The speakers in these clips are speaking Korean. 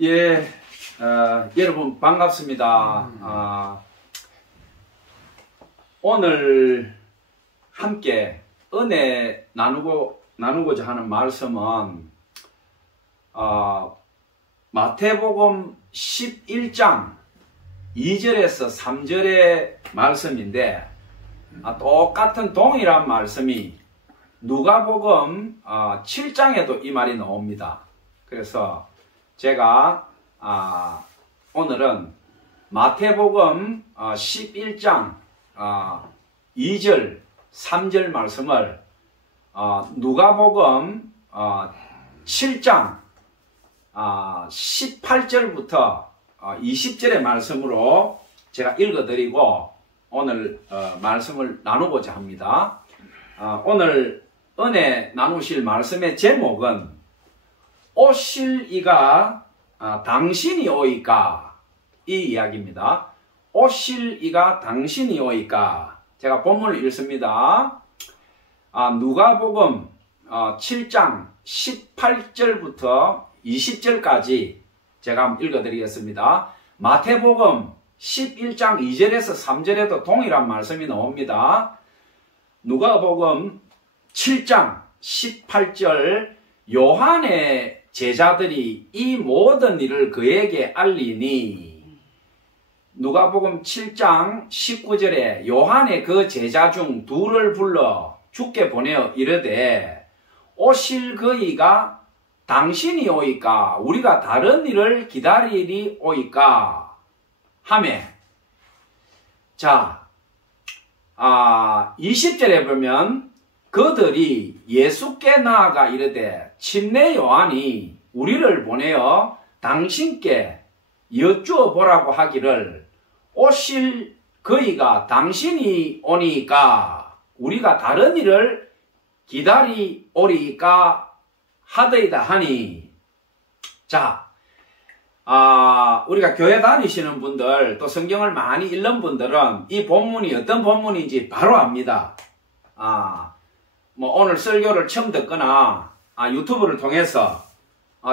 예, 여러분 반갑습니다. 오늘 함께 은혜 나누고자 하는 말씀은 마태복음 11장 2절에서 3절의 말씀인데 똑같은 동일한 말씀이 누가복음 7장에도 이 말이 나옵니다. 그래서 제가 오늘은 마태복음 11장 2절 3절 말씀을 누가복음 7장 18절부터 20절의 말씀으로 제가 읽어드리고 오늘 말씀을 나누고자 합니다. 오늘 은혜 나누실 말씀의 제목은 오실 이가 당신이 오이까, 이 이야기입니다. 오실 이가 당신이 오이까. 제가 본문을 읽습니다. 누가복음 7장 18절부터 20절까지 제가 한번 읽어드리겠습니다. 마태복음 11장 2절에서 3절에도 동일한 말씀이 나옵니다. 누가복음 7장 18절 요한의 제자들이 이 모든 일을 그에게 알리니, 누가복음 7장 19절에 요한의 그 제자 중 둘을 불러 주께 보내어 이르되 오실 그이가 당신이 오이까 우리가 다른 일을 기다리리 오이까 하매, 자 20절에 보면 그들이 예수께 나아가 이르되 침례 요한이 우리를 보내어 당신께 여쭈어 보라고 하기를 오실 그이가 당신이 오니까 우리가 다른 일을 기다리오리까 하더이다 하니. 자, 우리가 교회 다니시는 분들 또 성경을 많이 읽는 분들은 이 본문이 어떤 본문인지 바로 압니다. 오늘 설교를 처음 듣거나 유튜브를 통해서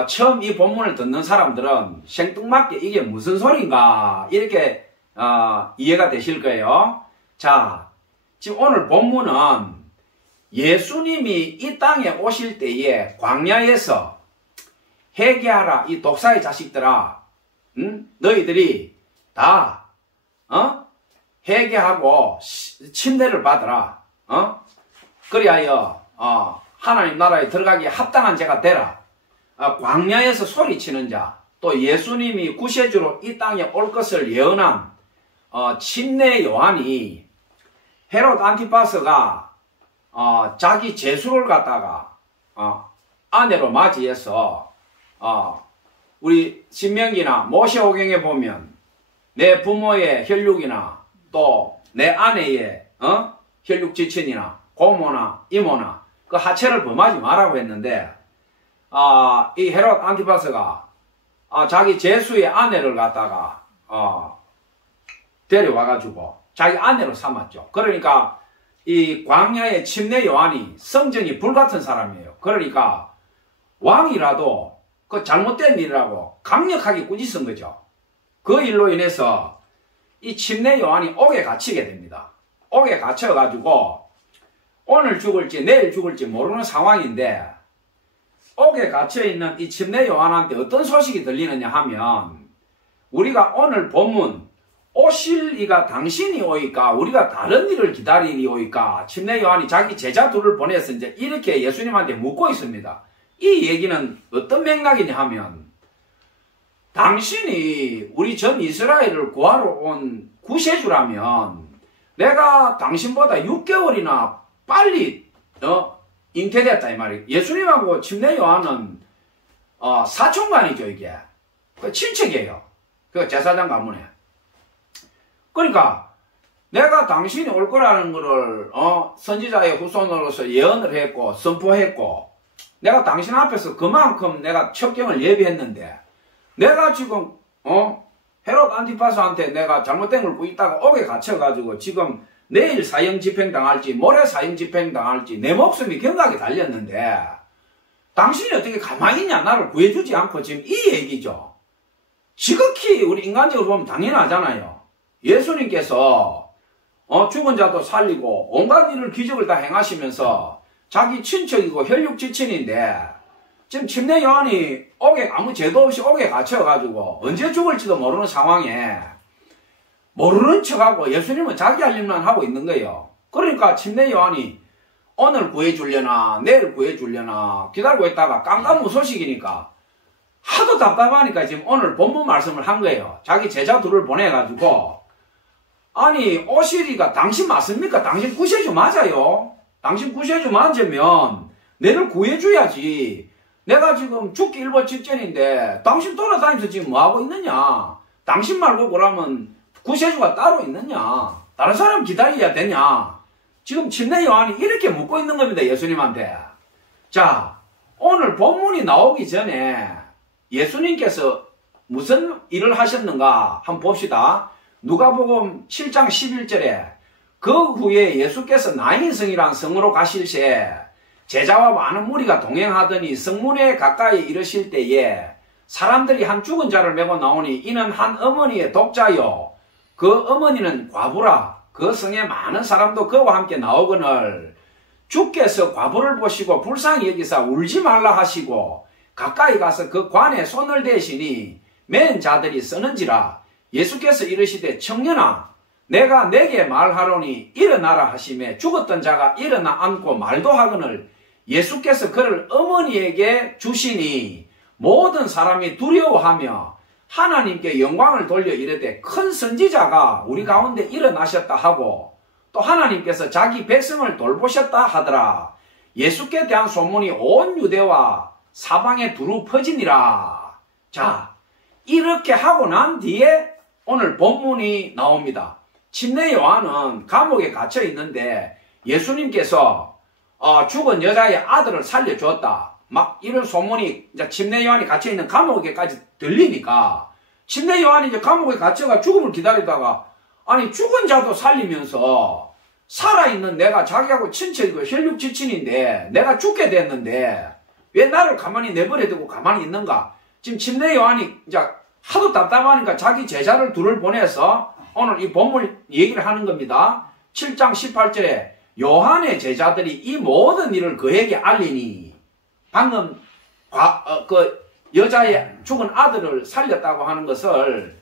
처음 이 본문을 듣는 사람들은 생뚱맞게 이게 무슨 소린가 이렇게 이해가 되실 거예요. 자, 지금 오늘 본문은 예수님이 이 땅에 오실 때에 광야에서 회개하라 이 독사의 자식들아, 너희들이 다 회개하고 침례를 받으라, 그리하여 하나님 나라에 들어가기에 합당한 자가 되라. 광야에서 소리치는 자, 또 예수님이 구세주로 이 땅에 올 것을 예언한 침례 요한이 헤롯 안티파스가 자기 제수를 갖다가 아내로 맞이해서 우리 신명기나 모세오경에 보면 내 부모의 혈육이나 또 내 아내의 혈육 지친이나 고모나 이모나 그 하체를 범하지 말라고 했는데 이 헤롯 안티파스가 자기 제수의 아내를 갖다가 데려와가지고 자기 아내로 삼았죠. 그러니까 이 광야의 침례 요한이 성정이 불같은 사람이에요. 그러니까 왕이라도 그 잘못된 일이라고 강력하게 꾸짖은 거죠. 그 일로 인해서 이 침례 요한이 옥에 갇히게 됩니다. 옥에 갇혀가지고 오늘 죽을지 내일 죽을지 모르는 상황인데, 옥에 갇혀있는 이 침례 요한한테 어떤 소식이 들리느냐 하면, 우리가 오늘 본문 오실 이가 당신이 오이까 우리가 다른 일을 기다리리 오이까, 침례 요한이 자기 제자 둘을 보내서 이제 이렇게 예수님한테 묻고 있습니다. 이 얘기는 어떤 맥락이냐 하면, 당신이 우리 전 이스라엘을 구하러 온 구세주라면 내가 당신보다 6개월이나 빨리 잉태됐다 이 말이에요. 예수님하고 침례 요한은 사촌간이죠. 이게 친척이에요. 그 제사장 가문에. 그러니까 내가 당신이 올 거라는 거를 선지자의 후손으로서 예언을 했고 선포했고, 내가 당신 앞에서 그만큼 내가 첩경을 예비했는데, 내가 지금 헤롯 안티파스한테 내가 잘못된 걸 꾸있다가 옥에 갇혀가지고 지금 내일 사형 집행 당할지 모레 사형 집행 당할지 내 목숨이 경각에 달렸는데 당신이 어떻게 가만히 있냐, 나를 구해주지 않고, 지금 이 얘기죠. 지극히 우리 인간적으로 보면 당연하잖아요. 예수님께서 죽은 자도 살리고 온갖 일을 기적을 다 행하시면서 자기 친척이고 혈육 지친인데 지금 침례 요한이 옥에 아무 죄도 없이 옥에 갇혀가지고 언제 죽을지도 모르는 상황에 모르는 척하고 예수님은 자기 할 일만 하고 있는 거예요. 그러니까 침례 요한이 오늘 구해주려나 내일 구해주려나 기다리고 있다가 깜깜무소식이니까 하도 답답하니까 지금 오늘 본문 말씀을 한 거예요. 자기 제자 둘을 보내가지고 아니 오시리가 당신 맞습니까? 당신 구세주 맞아요. 당신 구세주 맞으면 내를 구해줘야지. 내가 지금 죽기 일보 직전인데 당신 돌아다니면서 지금 뭐하고 있느냐. 당신 말고 그러면 구세주가 따로 있느냐. 다른 사람 기다려야 되냐. 지금 침례 요한이 이렇게 묻고 있는 겁니다. 예수님한테. 자, 오늘 본문이 나오기 전에 예수님께서 무슨 일을 하셨는가 한번 봅시다. 누가복음 7장 11절에 그 후에 예수께서 나인성이란 성으로 가실새 제자와 많은 무리가 동행하더니 성문에 가까이 이르실 때에 사람들이 한 죽은 자를 메고 나오니 이는 한 어머니의 독자요 그 어머니는 과부라. 그 성에 많은 사람도 그와 함께 나오거늘 주께서 과부를 보시고 불쌍히 여기사 울지 말라 하시고 가까이 가서 그 관에 손을 대시니 맨 자들이 쓰는지라. 예수께서 이르시되 청년아 내가 내게 말하노니 일어나라 하시매 죽었던 자가 일어나 앉고 말도 하거늘 예수께서 그를 어머니에게 주시니 모든 사람이 두려워하며 하나님께 영광을 돌려 이르되 큰 선지자가 우리 가운데 일어나셨다 하고 또 하나님께서 자기 백성을 돌보셨다 하더라. 예수께 대한 소문이 온 유대와 사방에 두루 퍼지니라. 자, 이렇게 하고 난 뒤에 오늘 본문이 나옵니다. 침례 요한은 감옥에 갇혀 있는데 예수님께서 죽은 여자의 아들을 살려줬다. 막 이런 소문이 이제 침례 요한이 갇혀 있는 감옥에까지 들리니까 침례 요한이 이제 감옥에 갇혀가 죽음을 기다리다가 아니 죽은 자도 살리면서 살아있는 내가 자기하고 친척이고 혈육 지친인데 내가 죽게 됐는데 왜 나를 가만히 내버려두고 가만히 있는가? 지금 침례 요한이 이제 하도 답답하니까 자기 제자를 둘을 보내서 오늘 이 본문 얘기를 하는 겁니다. 7장 18절에 요한의 제자들이 이 모든 일을 그에게 알리니 방금 그 여자의 죽은 아들을 살렸다고 하는 것을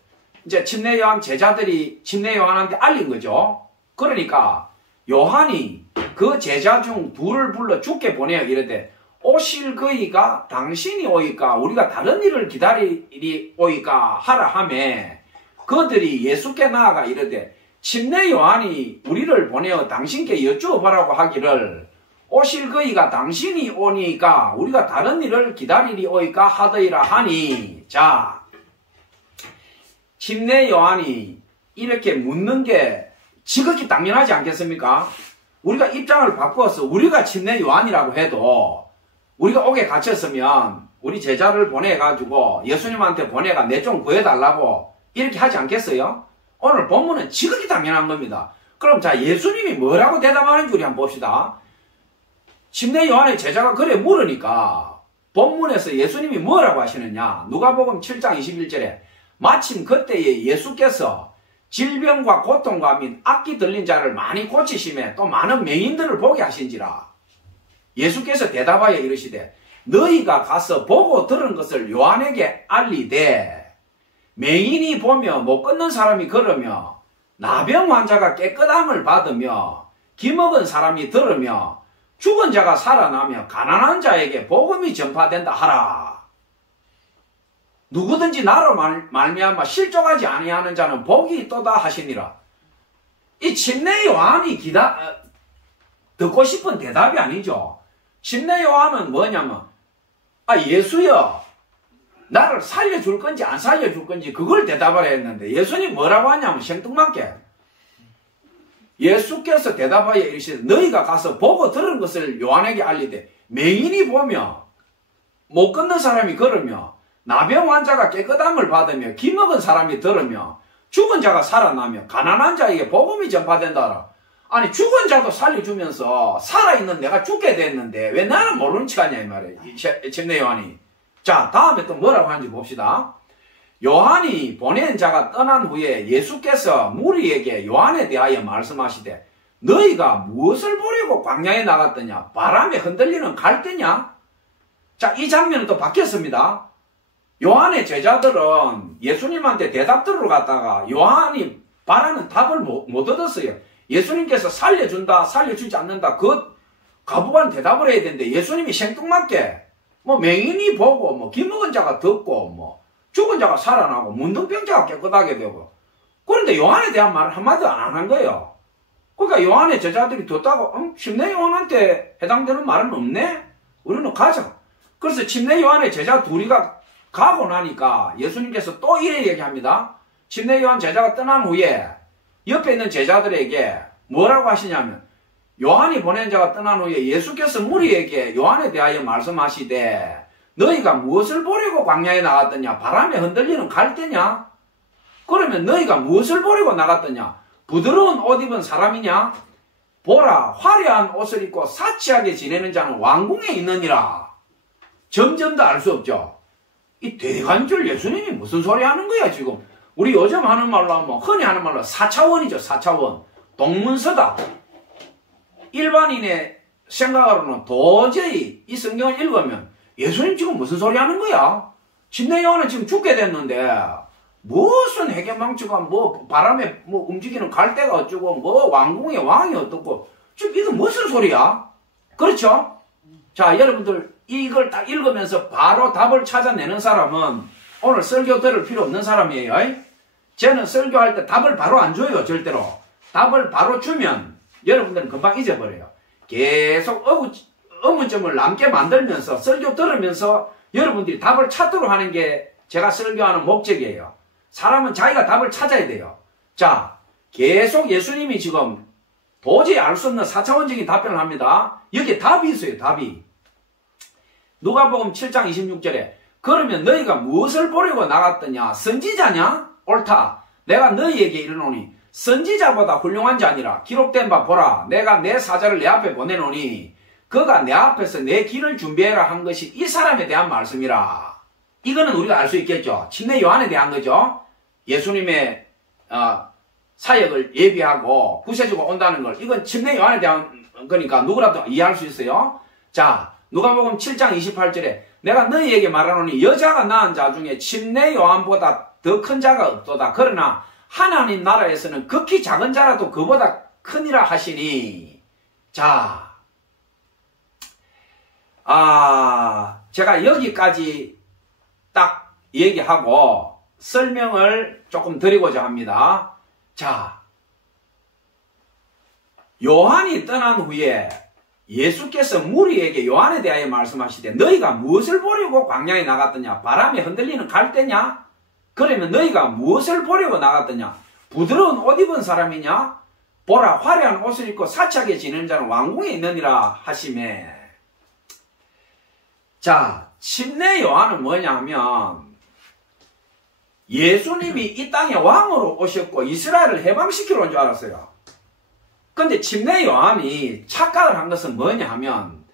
이제 침례 요한 제자들이 침례 요한한테 알린 거죠. 그러니까 요한이 그 제자 중 둘을 불러 죽게 보내어 이르되 오실 그이가 당신이 오이까 우리가 다른 일을 기다리리 오이까 하라 하매 그들이 예수께 나아가 이르되 침례 요한이 우리를 보내어 당신께 여쭈어보라고 하기를 오실 그이가 당신이 오니까 우리가 다른 일을 기다리리 오이까 하더이라 하니. 자, 침례 요한이 이렇게 묻는 게 지극히 당연하지 않겠습니까? 우리가 입장을 바꾸어서 우리가 침례 요한이라고 해도 우리가 옥에 갇혔으면 우리 제자를 보내가지고 예수님한테 보내가 내 좀 구해달라고 이렇게 하지 않겠어요? 오늘 본문은 지극히 당연한 겁니다. 그럼 자, 예수님이 뭐라고 대답하는지 우리 한번 봅시다. 침례 요한의 제자가 그래 물으니까 본문에서 예수님이 뭐라고 하시느냐. 누가복음 7장 21절에 마침 그때에 예수께서 질병과 고통과 및 악기 들린 자를 많이 고치심에 또 많은 맹인들을 보게 하신지라. 예수께서 대답하여 이르시되 너희가 가서 보고 들은 것을 요한에게 알리되 맹인이 보며 못 걷는 사람이 걸으며 나병 환자가 깨끗함을 받으며 기먹은 사람이 들으며 죽은 자가 살아나며 가난한 자에게 복음이 전파된다 하라. 누구든지 나로 말미암아 실족하지 아니하는 자는 복이 있도다 하시니라. 이 침례 요한이 듣고 싶은 대답이 아니죠. 침례 요한은 뭐냐면 예수여 나를 살려줄 건지 안 살려줄 건지 그걸 대답을 했는데 예수님 뭐라고 하냐면 생뚱맞게 예수께서 대답하여 이르시되 너희가 가서 보고 들은 것을 요한에게 알리되 맹인이 보며 못 걷는 사람이 걸으며 나병 환자가 깨끗함을 받으며 기먹은 사람이 들으며 죽은 자가 살아나며 가난한 자에게 복음이 전파된다라. 아니 죽은 자도 살려주면서 살아있는 내가 죽게 됐는데 왜 나는 모르는 척 하냐 이 말이에요. 침례 요한이. 자, 다음에 또 뭐라고 하는지 봅시다. 요한이 보낸 자가 떠난 후에 예수께서 무리에게 요한에 대하여 말씀하시되 너희가 무엇을 보려고 광야에 나갔더냐? 바람에 흔들리는 갈대냐? 자, 이 장면은 또 바뀌었습니다. 요한의 제자들은 예수님한테 대답 들으러 갔다가 요한이 바라는 답을 못 얻었어요. 예수님께서 살려준다, 살려주지 않는다, 그 가부간 대답을 해야 되는데 예수님이 생뚱맞게 뭐 맹인이 보고 뭐 기먹은 자가 듣고 뭐 죽은 자가 살아나고 문둥병자가 깨끗하게 되고, 그런데 요한에 대한 말을 한마디도 안 한 거예요. 그러니까 요한의 제자들이 듣다가 침례 요한한테 해당되는 말은 없네? 우리는 가자. 그래서 침례 요한의 제자 둘이가 가고 나니까 예수님께서 또 이래 얘기합니다. 침례 요한 제자가 떠난 후에 옆에 있는 제자들에게 뭐라고 하시냐면, 요한이 보낸 자가 떠난 후에 예수께서 무리에게 요한에 대하여 말씀하시되 너희가 무엇을 보려고 광야에 나갔더냐? 바람에 흔들리는 갈대냐? 그러면 너희가 무엇을 보려고 나갔더냐? 부드러운 옷 입은 사람이냐? 보라, 화려한 옷을 입고 사치하게 지내는 자는 왕궁에 있느니라. 점점 더 알 수 없죠. 이 대간줄 예수님이 무슨 소리 하는 거야 지금. 우리 요즘 하는 말로 하면, 흔히 하는 말로 4차원이죠. 4차원. 동문서다. 일반인의 생각으로는 도저히 이 성경을 읽으면 예수님 지금 무슨 소리 하는 거야? 침례 요한은 지금 죽게 됐는데 무슨 해계망치가 뭐 바람에 뭐 움직이는 갈대가 어쩌고 뭐 왕궁의 왕이 어떻고, 지금 이거 무슨 소리야? 그렇죠? 자, 여러분들 이걸 딱 읽으면서 바로 답을 찾아내는 사람은 오늘 설교 들을 필요 없는 사람이에요. 저는 설교할 때 답을 바로 안 줘요. 절대로. 답을 바로 주면 여러분들은 금방 잊어버려요. 계속 의문점을 남게 만들면서 설교 들으면서 여러분들이 답을 찾도록 하는 게 제가 설교하는 목적이에요. 사람은 자기가 답을 찾아야 돼요. 자, 계속 예수님이 지금 도저히 알 수 없는 4차원적인 답변을 합니다. 여기에 답이 있어요. 답이. 누가복음 7장 26절에 그러면 너희가 무엇을 보려고 나갔더냐? 선지자냐? 옳다. 내가 너희에게 이르노니 선지자보다 훌륭한 자 아니라 기록된 바 보라. 내가 내 사자를 내 앞에 보내노니 그가 내 앞에서 내 길을 준비해라 한 것이 이 사람에 대한 말씀이라. 이거는 우리가 알 수 있겠죠. 침례 요한에 대한 거죠. 예수님의 사역을 예비하고 구세주가 온다는 걸. 이건 침례 요한에 대한 거니까 누구라도 이해할 수 있어요. 자, 누가복음 7장 28절에 내가 너희에게 말하노니 여자가 낳은 자 중에 침례 요한보다 더 큰 자가 없도다. 그러나 하나님 나라에서는 극히 작은 자라도 그보다 크니라 하시니. 자, 제가 여기까지 딱 얘기하고 설명을 조금 드리고자 합니다. 자, 요한이 떠난 후에 예수께서 무리에게 요한에 대하여 말씀하시되 너희가 무엇을 보려고 광야에 나갔더냐? 바람에 흔들리는 갈대냐? 그러면 너희가 무엇을 보려고 나갔더냐? 부드러운 옷 입은 사람이냐? 보라, 화려한 옷을 입고 사치하게 지내는 자는 왕궁에 있느니라 하시매. 자, 침례 요한은 뭐냐 하면 예수님이 이 땅에 왕으로 오셨고 이스라엘을 해방시키러 온 줄 알았어요. 근데 침례 요한이 착각을 한 것은 뭐냐 하면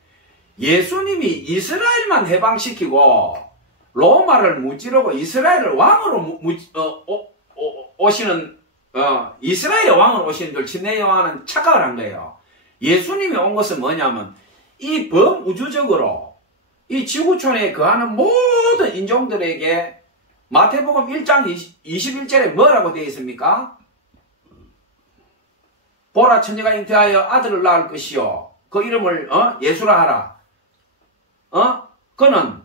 예수님이 이스라엘만 해방시키고 로마를 무찌르고 이스라엘을 왕으로 오시는 이스라엘의 왕으로 오시는 줄 침례 요한은 착각을 한 거예요. 예수님이 온 것은 뭐냐면 이 범우주적으로 이 지구촌에 거하는 모든 인종들에게 마태복음 1장 21절에 뭐라고 되어 있습니까? 보라, 처녀가 잉태하여 아들을 낳을 것이요 그 이름을 예수라 하라. 그는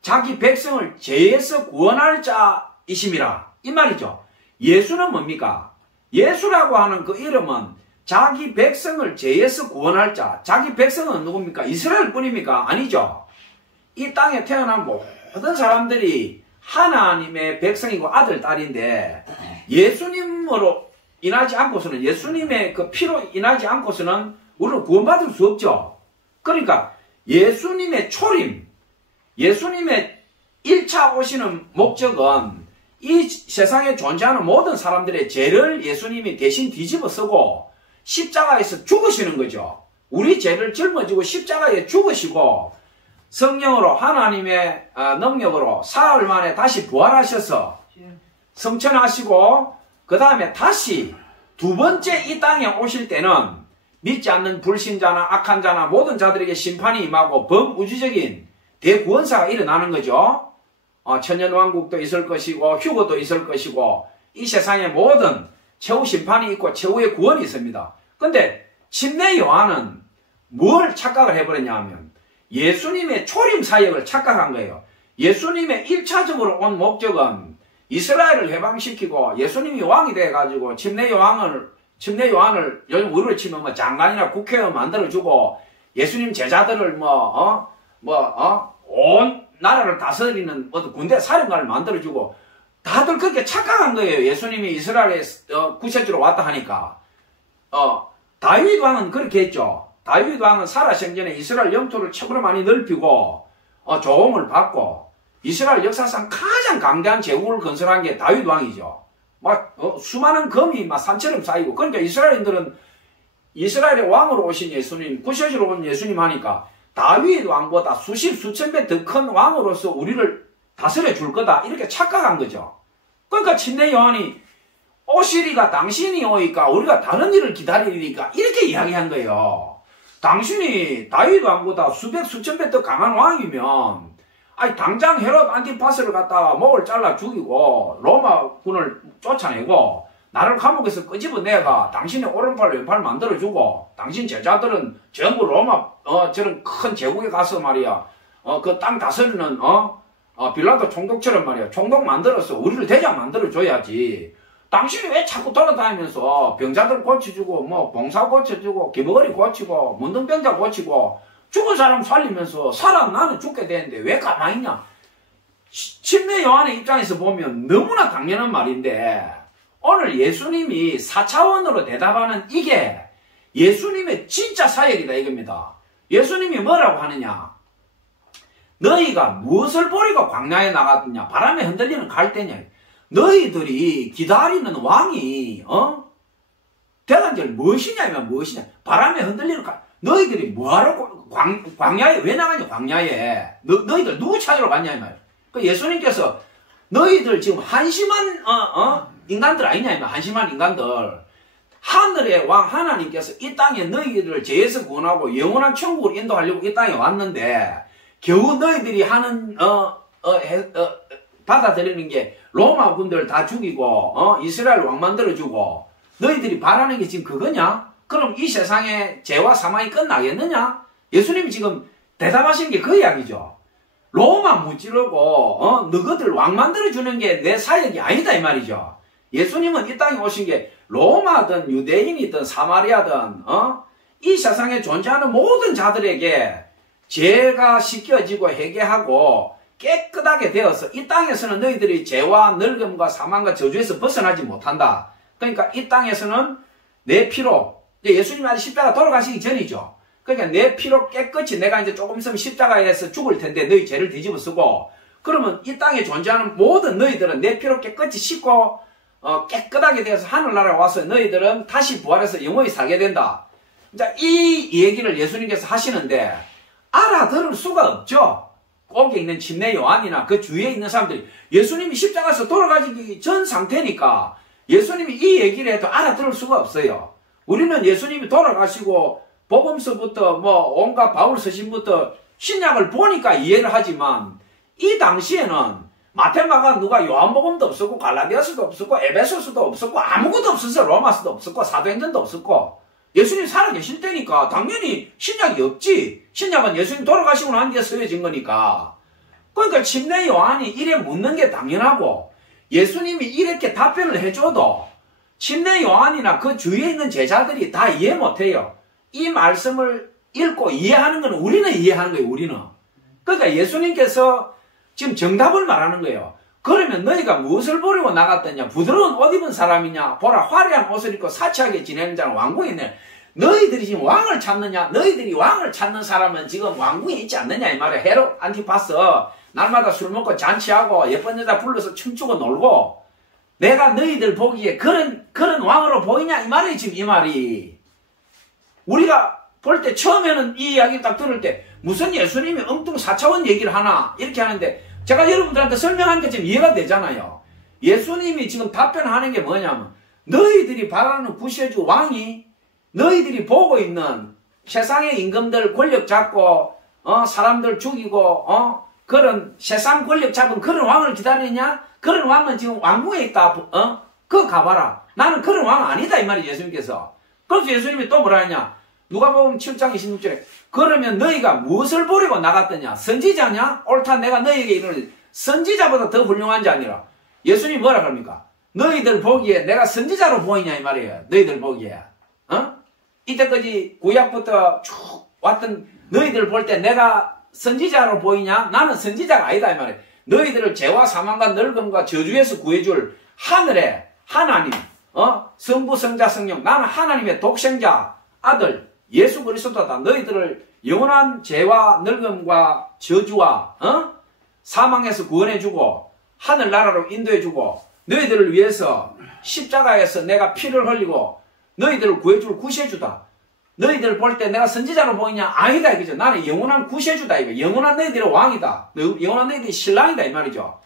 자기 백성을 죄에서 구원할 자이심이라. 이 말이죠. 예수는 뭡니까? 예수라고 하는 그 이름은 자기 백성을 죄에서 구원할 자. 자기 백성은 누굽니까? 이스라엘 뿐입니까? 아니죠. 이 땅에 태어난 모든 사람들이 하나님의 백성이고 아들, 딸인데 예수님으로 인하지 않고서는, 예수님의 그 피로 인하지 않고서는 우리는 구원받을 수 없죠. 그러니까 예수님의 초림, 예수님의 1차 오시는 목적은 이 세상에 존재하는 모든 사람들의 죄를 예수님이 대신 뒤집어 쓰고 십자가에서 죽으시는 거죠. 우리 죄를 짊어지고 십자가에 죽으시고 성령으로 하나님의 능력으로 사흘 만에 다시 부활하셔서 성천하시고 그 다음에 다시 두 번째 이 땅에 오실 때는 믿지 않는 불신자나 악한 자나 모든 자들에게 심판이 임하고 범우주적인 대구원사가 일어나는 거죠. 천년왕국도 있을 것이고 휴거도 있을 것이고 이 세상에 모든 최후 심판이 있고 최후의 구원이 있습니다. 근데 침례 요한은 뭘 착각을 해버렸냐 하면 예수님의 초림 사역을 착각한 거예요. 예수님의 1차적으로 온 목적은 이스라엘을 해방시키고 예수님이 왕이 돼가지고 침례 요한을 요즘 우리로 치면 뭐 장관이나 국회의원 만들어주고 예수님 제자들을 온 나라를 다스리는 어떤 군대 사령관을 만들어주고 다들 그렇게 착각한 거예요. 예수님이 이스라엘에 구세주로 왔다 하니까. 다윗 왕은 그렇게 했죠. 다윗 왕은 살아생전에 이스라엘 영토를 최고로 많이 넓히고 조공을 받고 이스라엘 역사상 가장 강대한 제국을 건설한 게 다윗 왕이죠. 수많은 금이 산처럼 쌓이고 그러니까 이스라엘인들은 이스라엘의 왕으로 오신 예수님, 구세주로 온 예수님 하니까 다윗 왕보다 수천 배 더 큰 왕으로서 우리를 다스려 줄 거다 이렇게 착각한 거죠. 그러니까 침례 요한이 오시리가 당신이 오니까 우리가 다른 일을 기다리니까 이렇게 이야기한 거예요. 당신이 다윗 왕보다 수천 배 더 강한 왕이면 당장 헤롯 안티파스를 갖다가 목을 잘라 죽이고 로마 군을 쫓아내고 나를 감옥에서 끄집어내가 당신의 오른팔 왼팔 만들어주고 당신 제자들은 전부 로마 저런 큰 제국에 가서 말이야 그 땅 다스리는 빌라도 총독처럼 말이야 총독 만들어서 우리를 대장 만들어줘야지. 당신이 왜 자꾸 돌아다니면서 병자들 고쳐주고 봉사 고쳐주고 기머거리 고치고 문둥병자 고치고 죽은 사람 살리면서 나는 죽게 되는데 왜 가만히 있냐. 침례 요한의 입장에서 보면 너무나 당연한 말인데 오늘 예수님이 4차원으로 대답하는 이게 예수님의 진짜 사역이다 이겁니다. 예수님이 뭐라고 하느냐. 너희가 무엇을 보리고 광야에 나갔느냐. 바람에 흔들리는 갈대냐. 너희들이 기다리는 왕이 대단절 무엇이냐면 무엇이냐. 바람에 흔들리는 너희들이 뭐하러 광야에 왜 나가냐. 광야에 너희들 누구 찾으러 갔냐 이 말. 그 예수님께서 너희들 지금 한심한 인간들 아니냐 이 말. 한심한 인간들. 하늘의 왕 하나님께서 이 땅에 너희들을 죄에서 구원하고 영원한 천국을 인도하려고 이 땅에 왔는데 겨우 너희들이 하는 받아들이는 게 로마 군들 다 죽이고 이스라엘 왕 만들어주고 너희들이 바라는 게 지금 그거냐? 그럼 이 세상에 죄와 사망이 끝나겠느냐? 예수님이 지금 대답하신 게 그 이야기죠. 로마 무찌르고 너희들 왕 만들어주는 게 내 사역이 아니다 이 말이죠. 예수님은 이 땅에 오신 게 로마든 유대인이든 사마리아든 이 세상에 존재하는 모든 자들에게 죄가 씻겨지고 회개하고 깨끗하게 되어서 이 땅에서는 너희들이 죄와 늙음과 사망과 저주에서 벗어나지 못한다. 그러니까 이 땅에서는 내 피로 예수님이 아직 십자가 돌아가시기 전이죠. 그러니까 내 피로 깨끗이 내가 이제 조금 있으면 십자가에서 죽을 텐데 너희 죄를 뒤집어 쓰고 그러면 이 땅에 존재하는 모든 너희들은 내 피로 깨끗이 씻고 깨끗하게 되어서 하늘나라에 와서 너희들은 다시 부활해서 영원히 살게 된다. 자, 이 얘기를 예수님께서 하시는데 알아들을 수가 없죠. 거기에 있는 침례 요한이나 그 주위에 있는 사람들이 예수님이 십자가에서 돌아가시기 전 상태니까 예수님이 이 얘기를 해도 알아들을 수가 없어요. 우리는 예수님이 돌아가시고 복음서부터 온갖 바울 서신부터 신약을 보니까 이해를 하지만 이 당시에는 마테마가 누가 요한복음도 없었고 갈라디아서도 없었고 에베소서도 없었고 아무것도 없었어. 로마서도 없었고 사도행전도 없었고 예수님 살아계실 때니까 당연히 신약이 없지. 신약은 예수님 돌아가시고 난 뒤에 쓰여진 거니까. 그러니까 침례 요한이 이래 묻는 게 당연하고 예수님이 이렇게 답변을 해줘도 침례 요한이나 그 주위에 있는 제자들이 다 이해 못해요. 이 말씀을 읽고 이해하는 건 우리는 이해하는 거예요. 우리는. 그러니까 예수님께서 지금 정답을 말하는 거예요. 그러면 너희가 무엇을 보려고 나갔더냐. 부드러운 옷 입은 사람이냐. 보라 화려한 옷을 입고 사치하게 지내는 자는 왕궁에 있네. 너희들이 지금 왕을 찾느냐. 너희들이 왕을 찾는 사람은 지금 왕궁에 있지 않느냐 이 말이야. 헤롯 안티파스 날마다 술 먹고 잔치하고 예쁜 여자 불러서 춤추고 놀고 내가 너희들 보기에 그런 왕으로 보이냐 이 말이에요. 지금 이 말이. 우리가 볼 때 처음에는 이 이야기 딱 들을 때 무슨 예수님이 엉뚱 4차원 얘기를 하나 이렇게 하는데 제가 여러분들한테 설명한 게 지금 이해가 되잖아요. 예수님이 지금 답변하는 게 뭐냐면 너희들이 바라는 구세주 왕이 너희들이 보고 있는 세상의 임금들 권력 잡고 사람들 죽이고 그런 세상 권력 잡은 그런 왕을 기다리냐? 그런 왕은 지금 왕궁에 있다. 그거 가봐라. 나는 그런 왕 아니다 이 말이에요. 예수님께서. 그래서 예수님이 또 뭐라 하냐? 누가복음 7장 26절에 그러면 너희가 무엇을 보려고 나갔더냐? 선지자냐? 옳다 내가 너희에게 이르노니 선지자보다 더 훌륭한 자 아니라. 예수님이 뭐라 그럽니까? 너희들 보기에 내가 선지자로 보이냐 이 말이에요. 너희들 보기에. 이때까지 구약부터 쭉 왔던 너희들 볼 때 내가 선지자로 보이냐? 나는 선지자가 아니다 이 말이에요. 너희들을 죄와 사망과 늙음과 저주에서 구해줄 하늘의 하나님, 성부, 성자, 성령, 나는 하나님의 독생자 아들 예수 그리스도다. 너희들을 영원한 죄와 늙음과 저주와 사망에서 구원해주고 하늘나라로 인도해주고 너희들을 위해서 십자가에서 내가 피를 흘리고 너희들을 구해줄 구세주다. 너희들 볼 때 내가 선지자로 보이냐? 아니다 이거죠. 나는 영원한 구세주다 이거. 영원한 너희들의 왕이다. 영원한 너희들의 신랑이다 이 말이죠.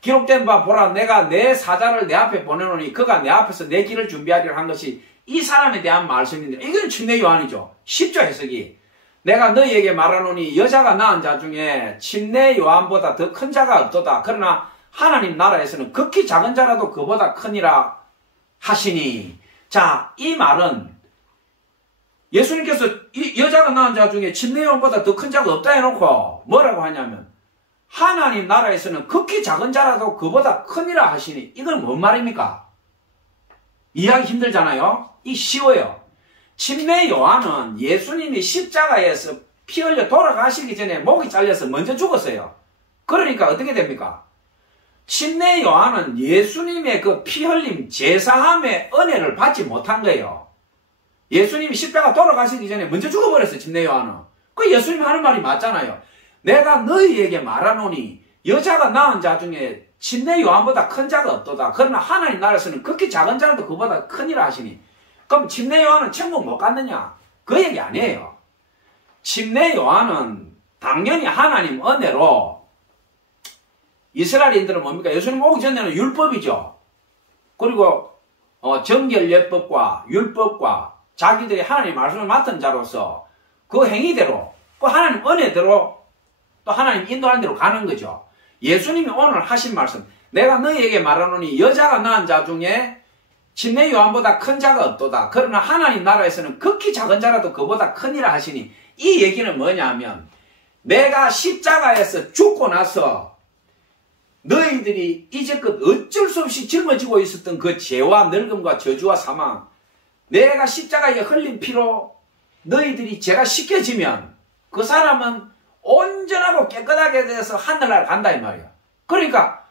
기록된 바 보라 내가 내 사자를 내 앞에 보내노니 그가 내 앞에서 내 길을 준비하리라 한 것이 이 사람에 대한 말씀인데 이건 침례 요한이죠. 쉽죠 해석이. 내가 너희에게 말하노니 여자가 낳은 자 중에 침례 요한보다 더 큰 자가 없도다. 그러나 하나님 나라에서는 극히 작은 자라도 그보다 크니라 하시니. 자, 이 말은 예수님께서 이 여자가 낳은 자 중에 침례 요한보다 더 큰 자가 없다 해놓고 뭐라고 하냐면 하나님 나라에서는 극히 작은 자라도 그보다 크니라 하시니. 이건 뭔 말입니까? 이해하기 힘들잖아요. 이 쉬워요. 침례 요한은 예수님이 십자가에서 피 흘려 돌아가시기 전에 목이 잘려서 먼저 죽었어요. 그러니까 어떻게 됩니까? 침례 요한은 예수님의 그 피 흘림 제사함의 은혜를 받지 못한 거예요. 예수님이 십자가 돌아가시기 전에 먼저 죽어버렸어요. 침례 요한은. 그 예수님 하는 말이 맞잖아요. 내가 너희에게 말하노니 여자가 낳은 자 중에 침례 요한보다 큰 자가 없도다. 그러나 하나님 나라에서는 극히 작은 자라도 그보다 크니라 하시니. 그럼 침례 요한은 천국 못 갔느냐? 그 얘기 아니에요. 침례 요한은 당연히 하나님 은혜로 이스라엘인들은 뭡니까? 예수님 오기 전에는 율법이죠. 그리고 정결예법과 율법과 자기들이 하나님 말씀을 맡은 자로서 그 행위대로 그 하나님 은혜대로 또 하나님 인도하는 대로 가는 거죠. 예수님이 오늘 하신 말씀 내가 너희에게 말하노니 여자가 낳은 자 중에 침례 요한보다 큰 자가 없도다. 그러나 하나님 나라에서는 극히 작은 자라도 그보다 크니라 하시니. 이 얘기는 뭐냐 하면 내가 십자가에서 죽고 나서 너희들이 이제껏 어쩔 수 없이 짊어지고 있었던 그 죄와 늙음과 저주와 사망 내가 십자가에 흘린 피로 너희들이 죄가 씻겨지면 그 사람은 온전하고 깨끗하게 돼서 하늘나라 간다 이 말이야. 그러니까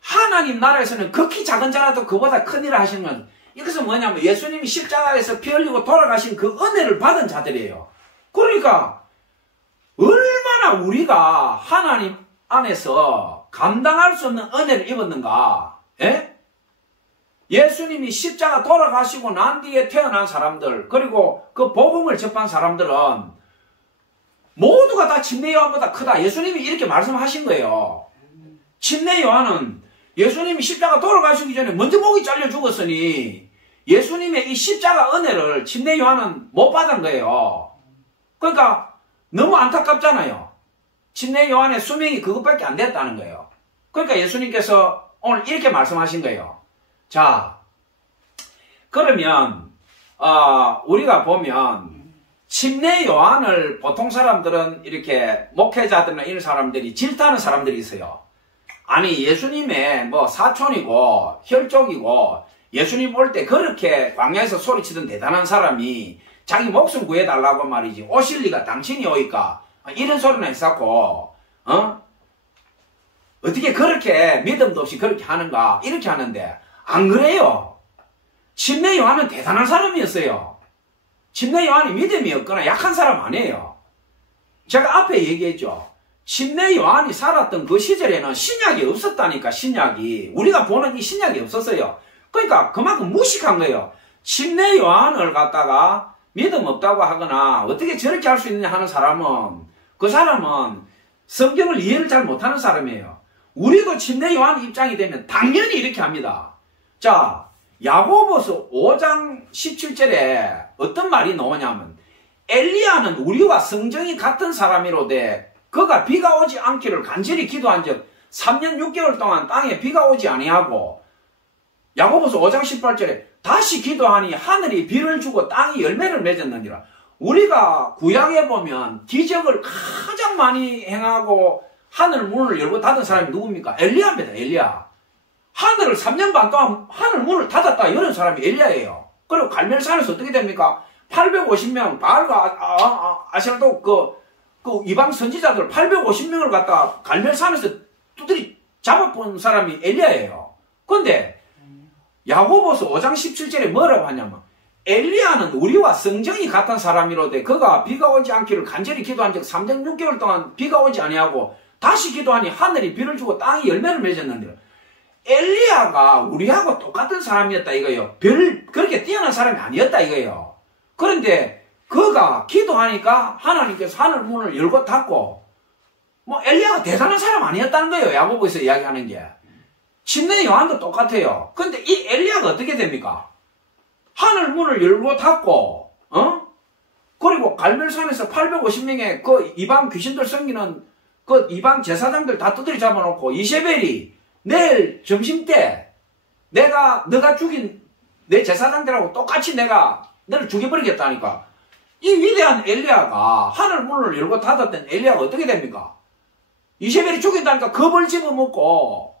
하나님 나라에서는 극히 작은 자라도 그보다 크니라 하시는 건 이것은 뭐냐면 예수님이 십자가에서 피 흘리고 돌아가신 그 은혜를 받은 자들이에요. 그러니까 얼마나 우리가 하나님 안에서 감당할 수 없는 은혜를 입었는가. 예? 예수님이 십자가 돌아가시고 난 뒤에 태어난 사람들 그리고 그 복음을 접한 사람들은 모두가 다 침례 요한보다 크다. 예수님이 이렇게 말씀하신 거예요. 침례 요한은 예수님이 십자가 돌아가시기 전에 먼저 목이 잘려 죽었으니 예수님의 이 십자가 은혜를 침례 요한은 못 받은 거예요. 그러니까 너무 안타깝잖아요. 침례 요한의 수명이 그것밖에 안 됐다는 거예요. 그러니까 예수님께서 오늘 이렇게 말씀하신 거예요. 자, 그러면 우리가 보면 침례 요한을 보통 사람들은 이렇게 목회자들이나 이런 사람들이 질타하는 사람들이 있어요. 아니 예수님의 뭐 사촌이고 혈족이고 예수님 볼 때 그렇게 광야에서 소리치던 대단한 사람이 자기 목숨 구해달라고 말이지 오실 리가 당신이 오니까 이런 소리나 했었고 어떻게 그렇게 믿음도 없이 그렇게 하는가 이렇게 하는데 안 그래요. 침례 요한은 대단한 사람이었어요. 침례 요한이 믿음이 없거나 약한 사람 아니에요. 제가 앞에 얘기했죠. 침례 요한이 살았던 그 시절에는 신약이 없었다니까. 신약이 우리가 보는 이 신약이 없었어요. 그러니까 그만큼 무식한 거예요. 침례 요한을 갖다가 믿음 없다고 하거나 어떻게 저렇게 할 수 있느냐 하는 사람은 그 사람은 성경을 이해를 잘 못하는 사람이에요. 우리도 침례 요한 입장이 되면 당연히 이렇게 합니다. 자, 야고보서 5장 17절에 어떤 말이 나오냐면 엘리야는 우리와 성정이 같은 사람이로되 그가 비가 오지 않기를 간절히 기도한 적 3년 6개월 동안 땅에 비가 오지 아니하고 야고보서 5장 18절에 다시 기도하니 하늘이 비를 주고 땅이 열매를 맺었느니라. 우리가 구약에 보면 기적을 가장 많이 행하고 하늘 문을 열고 닫은 사람이 누굽니까? 엘리야입니다. 엘리야. 하늘을 3년 반 동안 하늘 문을 닫았다 여는 사람이 엘리야예요. 그리고 갈멜산에서 어떻게 됩니까? 850명 바알과 아세라도 그 이방 선지자들 850명을 갖다 갈멜산에서 두드리 잡아본 사람이 엘리야예요. 그런데 야고보서 5장 17절에 뭐라고 하냐면 엘리야는 우리와 성정이 같은 사람이로되 그가 비가 오지 않기를 간절히 기도한 적 3년 6개월 동안 비가 오지 아니하고 다시 기도하니 하늘이 비를 주고 땅이 열매를 맺었는데 엘리야가 우리하고 똑같은 사람이었다 이거예요. 그렇게 뛰어난 사람이 아니었다 이거예요. 그런데 그가 기도하니까 하나님께서 하늘 문을 열고 닫고 뭐 엘리야가 대단한 사람 아니었다는 거예요. 야고보에서 이야기하는 게. 침례 요한도 똑같아요. 근데 이 엘리야가 어떻게 됩니까? 하늘 문을 열고 닫고 그리고 갈멜산에서 850명의 그 이방 귀신들 섬기는 그 이방 제사장들 다 두드리 잡아놓고 이세벨이 내일 점심때 너가 죽인 내 제사장들하고 똑같이 내가 너를 죽여버리겠다니까. 이 위대한 엘리야가 하늘 문을 열고 닫았던 엘리야가 어떻게 됩니까? 이세벨이 죽인다니까 겁을 집어먹고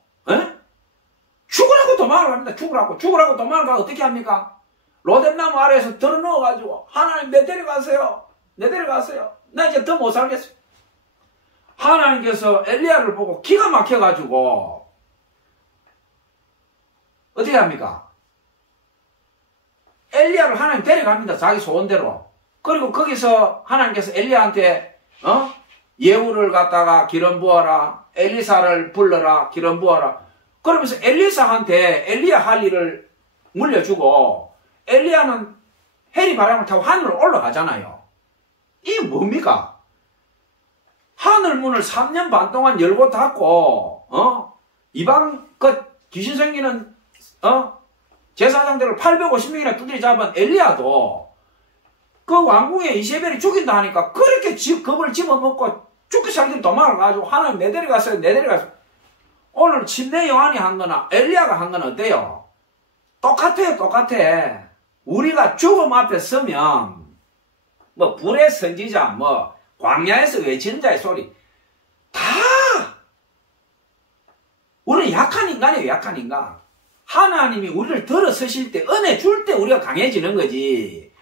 죽으라고 도망을 합니다. 죽으라고 도망을 가고 어떻게 합니까? 로뎀나무 아래에서 들어 누워가지고 하나님 내 데려가세요. 나 이제 더 못 살겠어요. 하나님께서 엘리야를 보고 기가 막혀가지고 어떻게 합니까? 엘리야를 하나님 데려갑니다. 자기 소원대로. 그리고 거기서 하나님께서 엘리야한테 예후를 갖다가 기름 부어라. 엘리사를 불러라. 기름 부어라. 그러면서 엘리사한테 엘리야 할 일을 물려주고 엘리야는 해리 바람을 타고 하늘로 올라가잖아요. 이게 뭡니까? 하늘 문을 3년 반 동안 열고 닫고 이방 귀신 생기는 제사장들을 850명이나 두드리 잡은 엘리야도 그 왕궁에 이세벨이 죽인다 하니까 그렇게 겁을 집어먹고 죽기 살기 도망을 가지고 하나님 내 데려갔어요. 오늘 침례 요한이 한 거나 엘리야가 한 건 어때요? 똑같아요. 우리가 죽음 앞에 서면 뭐 불의 선지자 뭐 광야에서 외치는 자의 소리 다 우리는 약한 인간이에요. 약한 인간. 하나님이 우리를 들어서실 때 은혜 줄 때 우리가 강해지는 거지.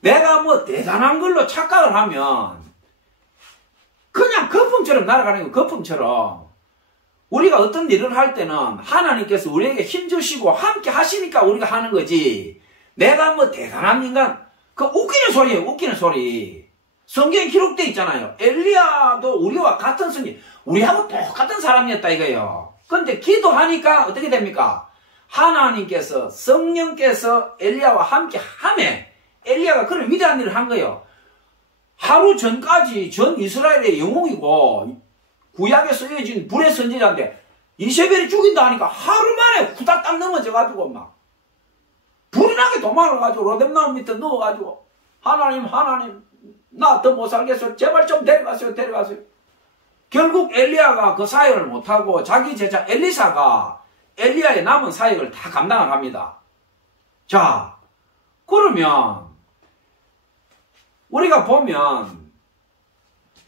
내가 뭐 대단한 걸로 착각을 하면 그냥 거품처럼 날아가는 거. 거품처럼. 우리가 어떤 일을 할 때는 하나님께서 우리에게 힘주시고 함께 하시니까 우리가 하는 거지. 내가 뭐 대단한 인간, 그 웃기는 소리예요. 웃기는 소리. 성경에 기록되어 있잖아요. 엘리야도 우리와 같은 성경, 우리하고 똑같은 사람이었다 이거예요. 그런데 기도하니까 어떻게 됩니까? 하나님께서 성령께서 엘리야와 함께 하매 엘리야가 그런 위대한 일을 한 거예요. 하루 전까지 전 이스라엘의 영웅이고 구약에 쓰여진 불의 선지자인데 이세벨이 죽인다 하니까 하루 만에 후다닥 넘어져가지고 막 불이 나게 도망을 가지고 로뎀나무 밑에 누워가지고 하나님 나 더 못 살겠어요. 제발 좀 데려가세요. 결국 엘리야가 그 사역을 못하고 자기 제자 엘리사가 엘리야의 남은 사역을 다 감당을 합니다. 자, 그러면 우리가 보면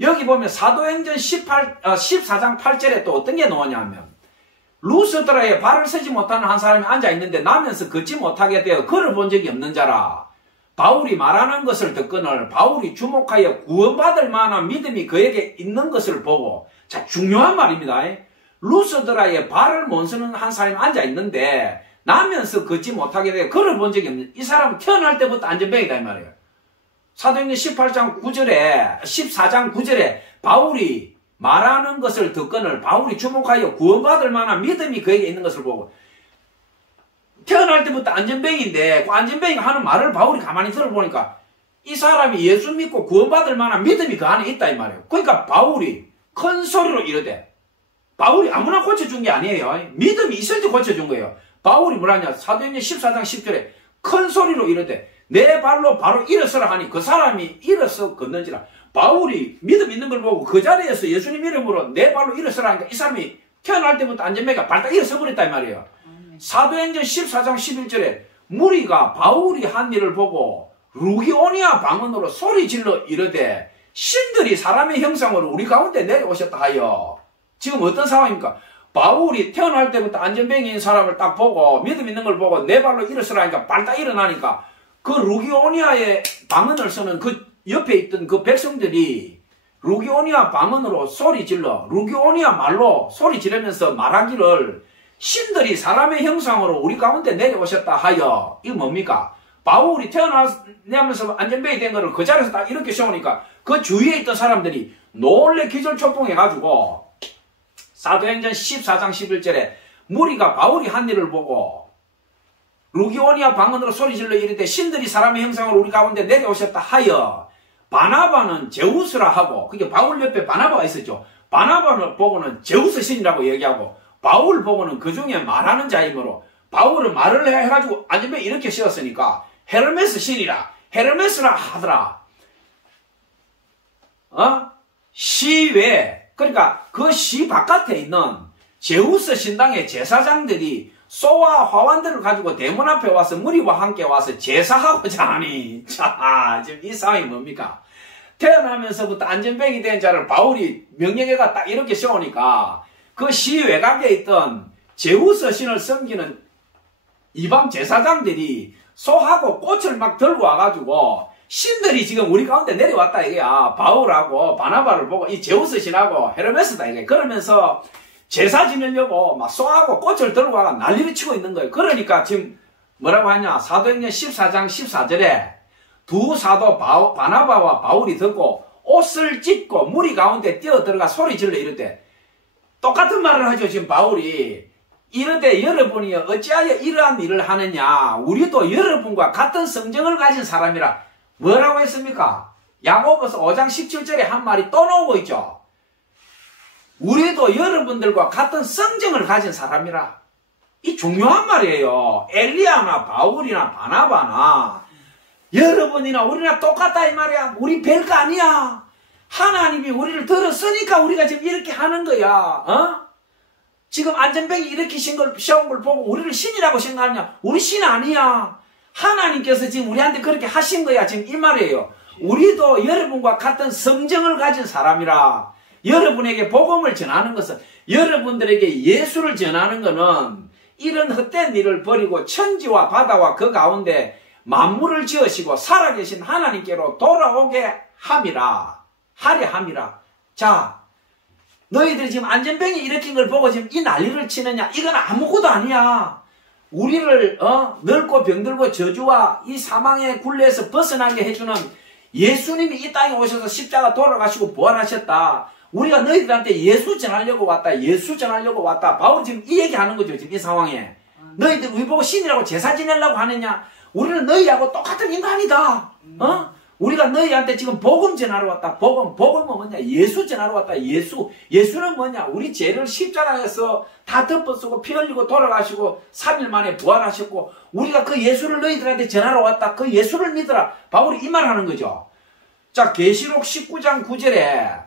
여기 보면 사도행전 14장 8절에 또 어떤 게 나오냐면 루스드라에 발을 서지 못하는 한 사람이 앉아있는데 나면서 걷지 못하게 되어 걸어본 적이 없는 자라. 바울이 말하는 것을 듣거늘 바울이 주목하여 구원받을 만한 믿음이 그에게 있는 것을 보고, 자, 중요한 말입니다. 루스드라에 발을 못 서는 한 사람이 앉아있는데 나면서 걷지 못하게 되어 걸어본 적이 없는, 이 사람은 태어날 때부터 안전병이다 이 말이에요. 사도행전 14장 9절에 바울이 말하는 것을 듣거늘 바울이 주목하여 구원받을 만한 믿음이 그에게 있는 것을 보고, 태어날 때부터 안전병인데 그 안전병이가 하는 말을 바울이 가만히 들어보니까 이 사람이 예수 믿고 구원받을 만한 믿음이 그 안에 있다 이 말이에요. 그러니까 바울이 큰 소리로 이르되 바울이 아무나 고쳐준 게 아니에요. 믿음이 있을 때 고쳐준 거예요. 바울이 뭐라냐? 사도행전 14장 10절에 큰 소리로 이르되 내 발로 바로 일어서라 하니 그 사람이 일어서 걷는지라. 바울이 믿음 있는 걸 보고 그 자리에서 예수님 이름으로 내 발로 일어서라 하니까 이 사람이 태어날 때부터 안전뱅이가 발딱 일어서 버렸단 말이에요. 사도행전 14장 11절에 무리가 바울이 한 일을 보고 루기오니아 방언으로 소리 질러 이르되 신들이 사람의 형상으로 우리 가운데 내려오셨다 하여. 지금 어떤 상황입니까? 바울이 태어날 때부터 안전뱅이인 사람을 딱 보고 믿음 있는 걸 보고 내 발로 일어서라 하니까 발딱 일어나니까 그 루기오니아의 방언을 쓰는 그 옆에 있던 그 백성들이 루기오니아 방언으로 소리 질러 루기오니아 말로 소리 지르면서 말하기를 신들이 사람의 형상으로 우리 가운데 내려오셨다 하여. 이거 뭡니까? 바울이 태어나면서 안전뱅이 된 거를 그 자리에서 딱 이렇게 세우니까 그 주위에 있던 사람들이 놀래 기절초풍해가지고 사도행전 14장 11절에 무리가 바울이 한 일을 보고 루기오니아 방언으로 소리질러 이르되 신들이 사람의 형상으로 우리 가운데 내려오셨다 하여. 바나바는 제우스라 하고, 그게 바울 옆에 바나바가 있었죠. 바나바를 보고는 제우스 신이라고 얘기하고 바울 보고는 그 중에 말하는 자이므로 바울은 말을 해가지고 안전뱅이 이렇게 씌웠으니까 헤르메스 신이라 헤르메스라 하더라. 시 외에, 그러니까 그 시 바깥에 있는 제우스 신당의 제사장들이 소와 화환들을 가지고 대문 앞에 와서 무리와 함께 와서 제사하고자 하니. 자, 지금 이 상황이 뭡니까? 태어나면서부터 안전뱅이 된 자를 바울이 명령해가 딱 이렇게 세우니까 그 시 외곽에 있던 제우스 신을 섬기는 이방 제사장들이 소하고 꽃을 막 들고 와가지고 신들이 지금 우리 가운데 내려왔다 이거야. 바울하고 바나바를 보고 이 제우스 신하고 헤르메스다 이게. 그러면서 제사 지내려고 막 소하고 꽃을 들고 와가 난리를 치고 있는 거예요. 그러니까 지금 뭐라고 하냐? 사도행전 14장 14절에 두 사도 바나바와 바울이 듣고 옷을 찢고 무리 가운데 뛰어들어가 소리 질러 이르되, 똑같은 말을 하죠. 지금 바울이 이르되 여러분이 어찌하여 이러한 일을 하느냐? 우리도 여러분과 같은 성정을 가진 사람이라. 뭐라고 했습니까? 야고보서 5장 17절에 한 말이 또 나오고 있죠. 우리도 여러분들과 같은 성정을 가진 사람이라. 이 중요한 말이에요. 엘리야나 바울이나 바나바나 여러분이나 우리나 똑같다 이 말이야. 우리 별거 아니야. 하나님이 우리를 들었으니까 우리가 지금 이렇게 하는 거야. 지금 안전뱅이 이렇게 세운 걸 보고 우리를 신이라고 생각하냐? 우리 신 아니야. 하나님께서 지금 우리한테 그렇게 하신 거야. 지금 이 말이에요. 우리도 여러분과 같은 성정을 가진 사람이라. 여러분에게 복음을 전하는 것은, 여러분들에게 예수를 전하는 것은 이런 헛된 일을 버리고 천지와 바다와 그 가운데 만물을 지으시고 살아계신 하나님께로 돌아오게 함이라. 하려 함이라. 자, 너희들이 지금 안전뱅이 일으킨 걸 보고 지금 이 난리를 치느냐? 이건 아무것도 아니야. 우리를 늙고 병들고 저주와 이 사망의 굴레에서 벗어나게 해주는 예수님이 이 땅에 오셔서 십자가 돌아가시고 부활하셨다. 우리가 너희들한테 예수 전하려고 왔다. 예수 전하려고 왔다. 바울이 지금 이 얘기하는 거죠. 지금 이 상황에. 너희들 우리 보고 신이라고 제사 지내려고 하느냐? 우리는 너희하고 똑같은 인간이다. 우리가 너희한테 지금 복음 전하러 왔다. 복음은 뭐냐? 예수 전하러 왔다. 예수는 뭐냐? 우리 죄를 십자가에서 다 덮어쓰고 피 흘리고 돌아가시고 3일 만에 부활하셨고 우리가 그 예수를 너희들한테 전하러 왔다. 그 예수를 믿어라. 바울이 이 말 하는 거죠. 자, 계시록 19장 9절에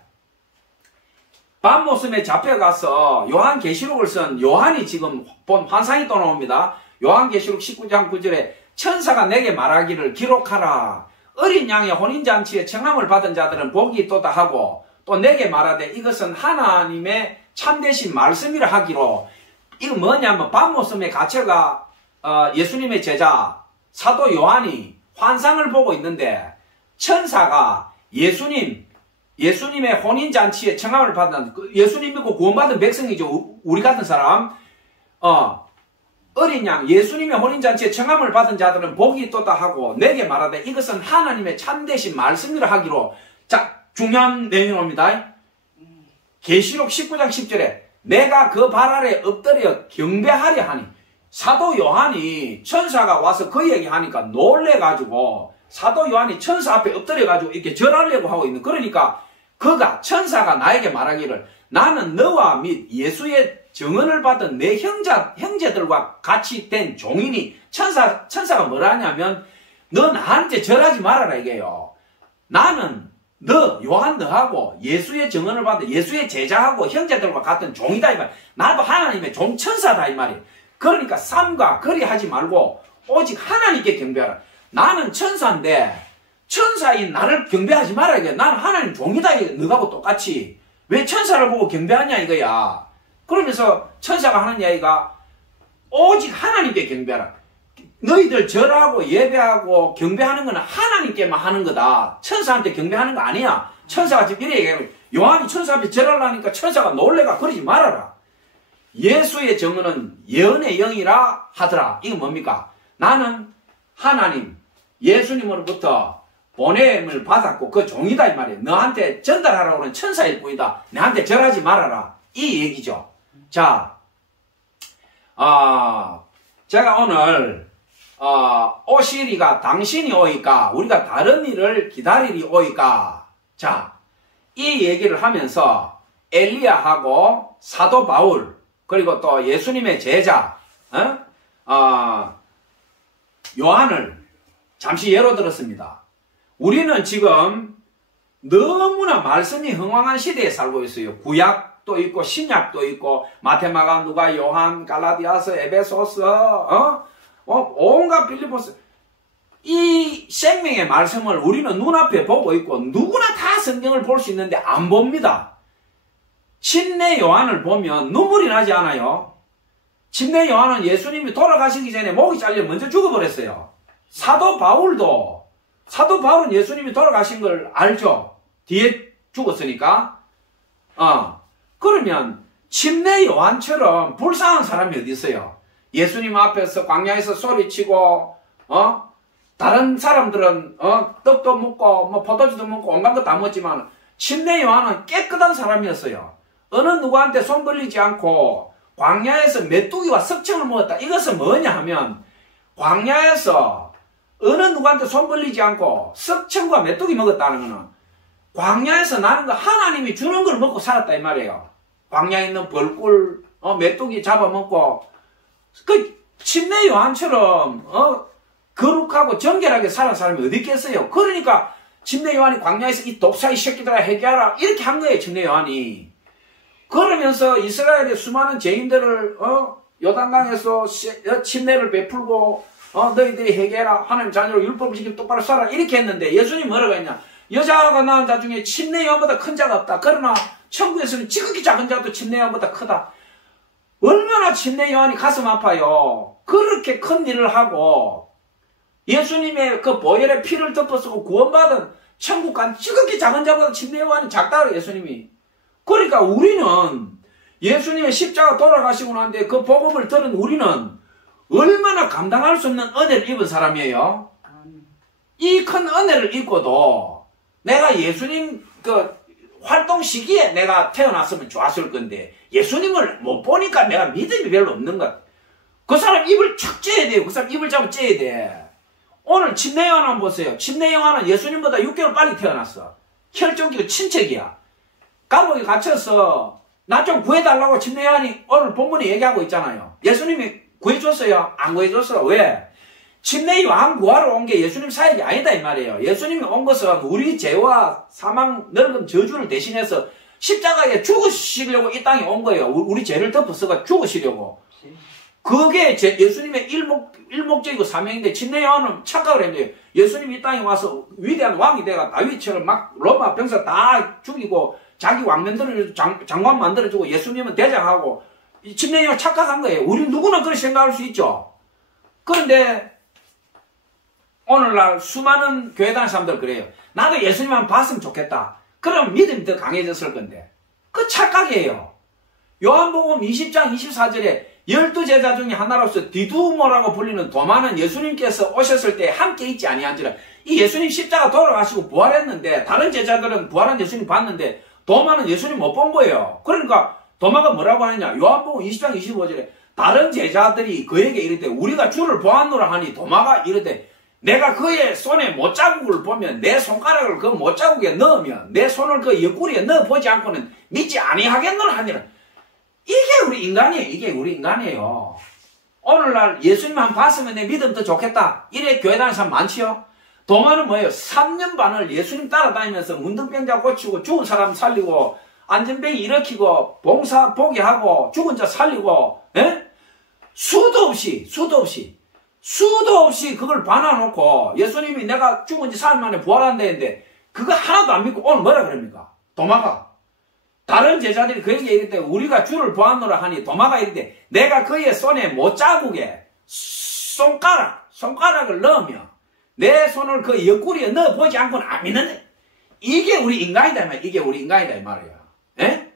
밤모섬에 잡혀가서 요한계시록을 쓴 요한이 지금 본 환상이 또 나옵니다. 요한계시록 19장 9절에 천사가 내게 말하기를 기록하라. 어린 양의 혼인잔치에 청함을 받은 자들은 복이 있도다 하고 또 내게 말하되 이것은 하나님의 참되신 말씀이라 하기로. 이거 뭐냐면 밤모섬에 갇혀가 예수님의 제자 사도 요한이 환상을 보고 있는데 천사가 예수님의 혼인잔치에 청함을 받은, 예수님 믿고 구원받은 백성이죠. 우리 같은 사람. 어린 양 예수님의 혼인잔치에 청함을 받은 자들은 복이 있도다 하고 내게 말하되 이것은 하나님의 참되신 말씀이라 하기로. 자, 중요한 내용입니다. 계시록 19장 10절에 내가 그 발 아래 엎드려 경배하려 하니. 사도 요한이 천사가 와서 그 얘기하니까 놀래가지고 사도 요한이 천사 앞에 엎드려가지고 이렇게 절하려고 하고 있는. 그러니까 천사가 나에게 말하기를 나는 너와 및 예수의 증언을 받은 내 형제들과 같이 된 종이니 천사가 뭐라 하냐면 너 나한테 절하지 말아라 이게요. 나는 너 요한 너하고 예수의 증언을 받은 예수의 제자하고 형제들과 같은 종이다 이 말. 나도 하나님의 종천사다 이 말이에요. 그러니까 삼가 거리하지 말고 오직 하나님께 경배하라. 나는 천사인데 천사인 나를 경배하지 말아 이게. 나는 하나님 종이다 이게. 너하고 똑같이 왜 천사를 보고 경배하냐 이거야. 그러면서 천사가 하는 이야기가 오직 하나님께 경배하라. 너희들 절하고 예배하고 경배하는 거는 하나님께만 하는 거다. 천사한테 경배하는 거 아니야. 천사가 지금 이래 얘기하고 요한이 천사 앞에 절하려니까 천사가 놀래가 그러지 말아라. 예수의 증언은 예언의 영이라 하더라. 이건 뭡니까? 나는 하나님 예수님으로부터 보냄을 받았고 그 종이다 이 말이에요. 너한테 전달하라고 하는 천사일 뿐이다. 내한테 절하지 말아라. 이 얘기죠. 자, 제가 오늘 오시리가 당신이 오이까 우리가 다른 일을 기다리리 오이까. 자, 이 얘기를 하면서 엘리야하고 사도 바울 그리고 또 예수님의 제자 요한을 잠시 예로 들었습니다. 우리는 지금 너무나 말씀이 흥황한 시대에 살고 있어요. 구약도 있고 신약도 있고 마테마가 누가 요한 갈라디아서 에베소서 온갖 빌립보서 이 생명의 말씀을 우리는 눈앞에 보고 있고 누구나 다 성경을 볼 수 있는데 안 봅니다. 침례 요한을 보면 눈물이 나지 않아요? 침례 요한은 예수님이 돌아가시기 전에 목이 잘려 먼저 죽어버렸어요. 사도 바울은 예수님이 돌아가신 걸 알죠? 뒤에 죽었으니까. 그러면 침례 요한처럼 불쌍한 사람이 어디 있어요? 예수님 앞에서 광야에서 소리치고 다른 사람들은 떡도 먹고 뭐 포도주도 먹고 온갖 거 다 먹지만 침례 요한은 깨끗한 사람이었어요. 어느 누구한테 손 벌리지 않고 광야에서 메뚜기와 석청을 먹었다. 이것은 뭐냐 하면 광야에서 어느 누구한테 손 벌리지 않고 석청과 메뚜기 먹었다는 거는 광야에서 나는 거 하나님이 주는 걸 먹고 살았다 이 말이에요. 광야에 있는 벌꿀 메뚜기 잡아먹고 그 침례 요한처럼 거룩하고 정결하게 사는 사람이 어디 있겠어요. 그러니까 침례 요한이 광야에서 이 독사의 새끼들아 회개하라 이렇게 한 거예요. 침례 요한이. 그러면서 이스라엘의 수많은 죄인들을 요단강에서 침례를 베풀고 너희들이 회개해라 하나님 자녀로 율법을 지키고 똑바로 살아 이렇게 했는데 예수님 뭐라고 했냐. 여자가 낳은 자 중에 침례 요한보다 큰 자가 없다. 그러나 천국에서는 지극히 작은 자도 침례 요한보다 크다. 얼마나 침례 요한이 가슴 아파요. 그렇게 큰 일을 하고 예수님의 그 보혈의 피를 덮어쓰고 구원받은 천국 간 지극히 작은 자보다 침례 요한이 작다고 예수님이. 그러니까 우리는 예수님의 십자가 돌아가시고 난데 그 복음을 들은 우리는 얼마나 감당할 수 없는 은혜를 입은 사람이에요. 이 큰 은혜를 입고도 내가 예수님 그 활동 시기에 내가 태어났으면 좋았을 건데 예수님을 못 보니까 내가 믿음이 별로 없는 것. 그 사람 입을 착 째야 돼요. 그 사람 입을 잡아 째야 돼. 오늘 침례 요한 한번 보세요. 침례 요한은 예수님보다 6개월 빨리 태어났어. 혈종기도 친척이야. 감옥에 갇혀서 나 좀 구해달라고 침례 요한이 오늘 본문에 얘기하고 있잖아요. 예수님이 구해줬어요? 안 구해줬어? 왜? 침례 요한 구하러 온 게 예수님 사역이 아니다 이 말이에요. 예수님이 온 것은 우리 죄와 사망 늙은 저주를 대신해서 십자가에 죽으시려고 이 땅에 온 거예요. 우리 죄를 덮어서가 죽으시려고. 그게 예수님의 일목적이고 사명인데 침례 요한은 착각을 했는데 예수님이 이 땅에 와서 위대한 왕이 돼가 다윗처럼 막 로마 병사 다 죽이고 자기 왕 만들어주고 장관 만들어주고 예수님은 대장하고 침례 요한 착각한 거예요. 우리 누구나 그렇게 생각할 수 있죠. 그런데 오늘날 수많은 교회 다니는 사람들 그래요. 나도 예수님만 봤으면 좋겠다. 그럼 믿음이 더 강해졌을 건데. 그 착각이에요. 요한복음 20장 24절에 12제자 중에 하나로서 디두모라고 불리는 도마는 예수님께서 오셨을 때 함께 있지 아니한지라. 이 예수님 십자가 돌아가시고 부활했는데 다른 제자들은 부활한 예수님 봤는데 도마는 예수님 못 본 거예요. 그러니까 도마가 뭐라고 하느냐. 요한복음 20장 25절에 다른 제자들이 그에게 이르되 우리가 주를 보았노라 하니 도마가 이르되 내가 그의 손에 못자국을 보면 내 손가락을 그 못자국에 넣으면 내 손을 그 옆구리에 넣어보지 않고는 믿지 아니하겠노라 하니라. 이게 우리 인간이에요. 이게 우리 인간이에요. 오늘날 예수님만 봤으면 내 믿음 더 좋겠다. 이래 교회 다니는 사람 많지요? 도마는 뭐예요? 3년 반을 예수님 따라다니면서 문둥병자 고치고 죽은 사람 살리고 안전병이 일으키고 봉사 포기하고 죽은 자 살리고 수도 없이 그걸 반아놓고 예수님이 내가 죽은 지 4일 만에 부활한다는데 그거 하나도 안 믿고 오늘 뭐라 그럽니까? 도마가. 다른 제자들이 그에게 이럴 때 우리가 주를 보았노라 하니 도마가 이르되 내가 그의 손에 못자국에 손가락을 넣으며 내 손을 그 옆구리에 넣어보지 않고는 안 믿는데 이게 우리 인간이다 이 말이야. 이게 우리 인간이다 이 말이야. 예?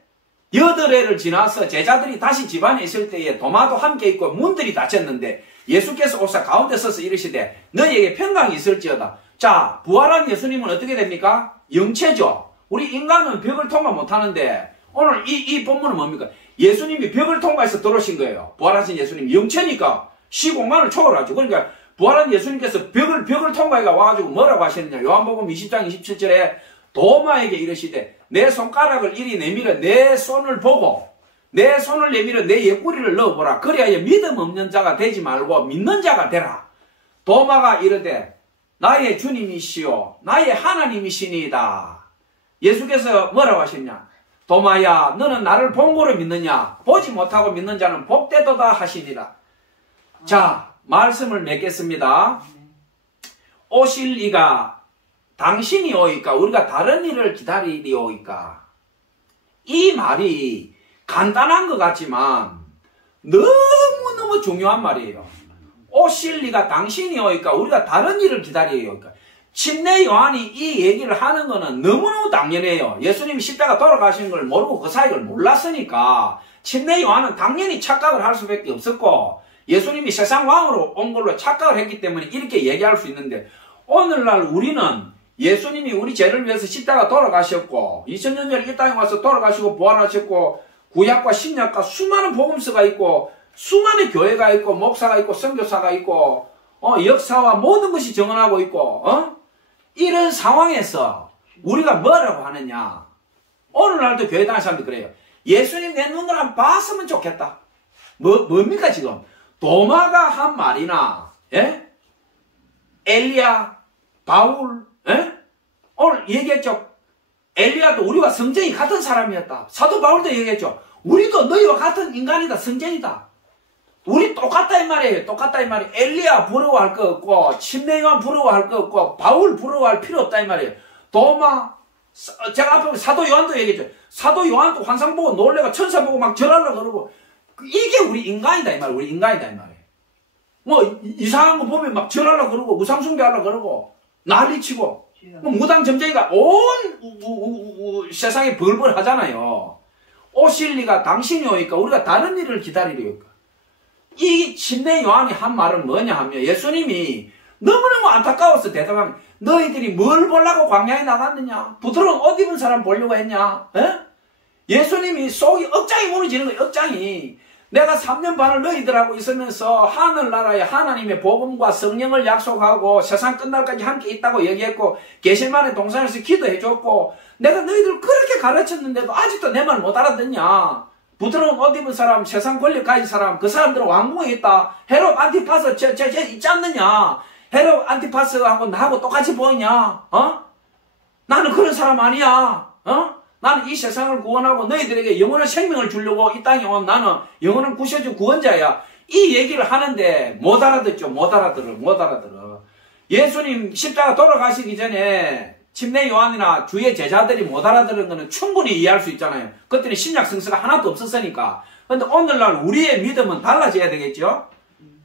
8해를 지나서 제자들이 다시 집안에 있을 때에 도마도 함께 있고 문들이 닫혔는데 예수께서 오사 가운데 서서 이르시되 너희에게 평강이 있을지어다. 자, 부활한 예수님은 어떻게 됩니까? 영체죠. 우리 인간은 벽을 통과 못하는데 오늘 이 본문은 뭡니까? 예수님이 벽을 통과해서 들어오신 거예요. 부활하신 예수님이 영체니까 시공간을 초월하죠. 그러니까 부활한 예수님께서 벽을 통과해가 와가지고 뭐라고 하시느냐? 요한복음 20장 27절에 도마에게 이르시되 내 손가락을 이리 내밀어 내 손을 보고 내 손을 내밀어 내 옆구리를 넣어보라. 그래야 믿음 없는 자가 되지 말고 믿는 자가 되라. 도마가 이르되 나의 주님이시오 나의 하나님이시니이다. 예수께서 뭐라고 하셨냐? 도마야 너는 나를 본 거로 믿느냐? 보지 못하고 믿는 자는 복되도다 하시니라. 자, 말씀을 맺겠습니다. 오실 이가 당신이 오이까 우리가 다른 일을 기다리리오이까. 이 말이 간단한 것 같지만 너무너무 중요한 말이에요. 오실 리가 당신이 오이까 우리가 다른 일을 기다리리오이까. 침례 요한이 이 얘기를 하는 거는 너무너무 당연해요. 예수님이 십자가 돌아가시는 걸 모르고 그 사역을 몰랐으니까 침례 요한은 당연히 착각을 할 수밖에 없었고 예수님이 세상 왕으로 온 걸로 착각을 했기 때문에 이렇게 얘기할 수 있는데 오늘날 우리는 예수님이 우리 죄를 위해서 십자가 돌아가셨고 2000년 전에 이 땅에 와서 돌아가시고 부활하셨고 구약과 신약과 수많은 복음서가 있고 수많은 교회가 있고 목사가 있고 선교사가 있고 역사와 모든 것이 정언하고 있고 이런 상황에서 우리가 뭐라고 하느냐. 오늘날도 교회 다니는 사람들이 그래요. 예수님 내 눈으로 한번 봤으면 좋겠다. 뭡니까 지금? 도마가 한 말이나 엘리야 바울 오늘 얘기했죠. 엘리야도 우리와 성정이 같은 사람이었다. 사도 바울도 얘기했죠. 우리도 너희와 같은 인간이다. 성전이다. 우리 똑같다 이 말이에요. 똑같다 이 말이에요. 엘리야 부러워할 거 없고 침례 요한 부러워할 거 없고 바울 부러워할 필요 없다 이 말이에요. 도마 제가 앞에 사도 요한도 얘기했죠. 사도 요한도 환상 보고 놀래가 천사 보고 막 절하려고 그러고 이게 우리 인간이다 이 말이에요. 우리 인간이다 이 말이에요. 뭐 이상한 거 보면 막 절하려고 그러고 우상숭배하려고 그러고 난리치고 뭐 무당점쟁이가 온 세상에 벌벌 하잖아요. 오실 리가 당신이 오니까 우리가 다른 일을 기다리려니까. 이 침례 요한이 한 말은 뭐냐 하면 예수님이 너무너무 안타까워서 대답하면 너희들이 뭘 보려고 광야에 나갔느냐? 부드러운 옷 입은 사람 보려고 했냐? 예수님이 속이 억장이 무너지는 거예요. 억장이. 내가 3년 반을 너희들하고 있으면서 하늘나라에 하나님의 복음과 성령을 약속하고 세상 끝날까지 함께 있다고 얘기했고 게실만의 동산에서 기도해줬고 내가 너희들 그렇게 가르쳤는데도 아직도 내 말 못 알아듣냐? 부드러운 옷 입은 사람, 세상 권력 가진 사람, 그 사람들은 왕궁에 있다. 헤롯 안티파스 쟤 있지 않느냐? 헤롯 안티파스하고 나하고 똑같이 보이냐? 나는 그런 사람 아니야. 나는 이 세상을 구원하고 너희들에게 영원한 생명을 주려고 이 땅에 온 나는 영원한 구세주 구원자야. 이 얘기를 하는데 못 알아듣죠. 못 알아들어. 예수님 십자가 돌아가시기 전에 침례 요한이나 주의 제자들이 못 알아들은 거는 충분히 이해할 수 있잖아요. 그때는 신약 성서가 하나도 없었으니까. 그런데 오늘날 우리의 믿음은 달라져야 되겠죠.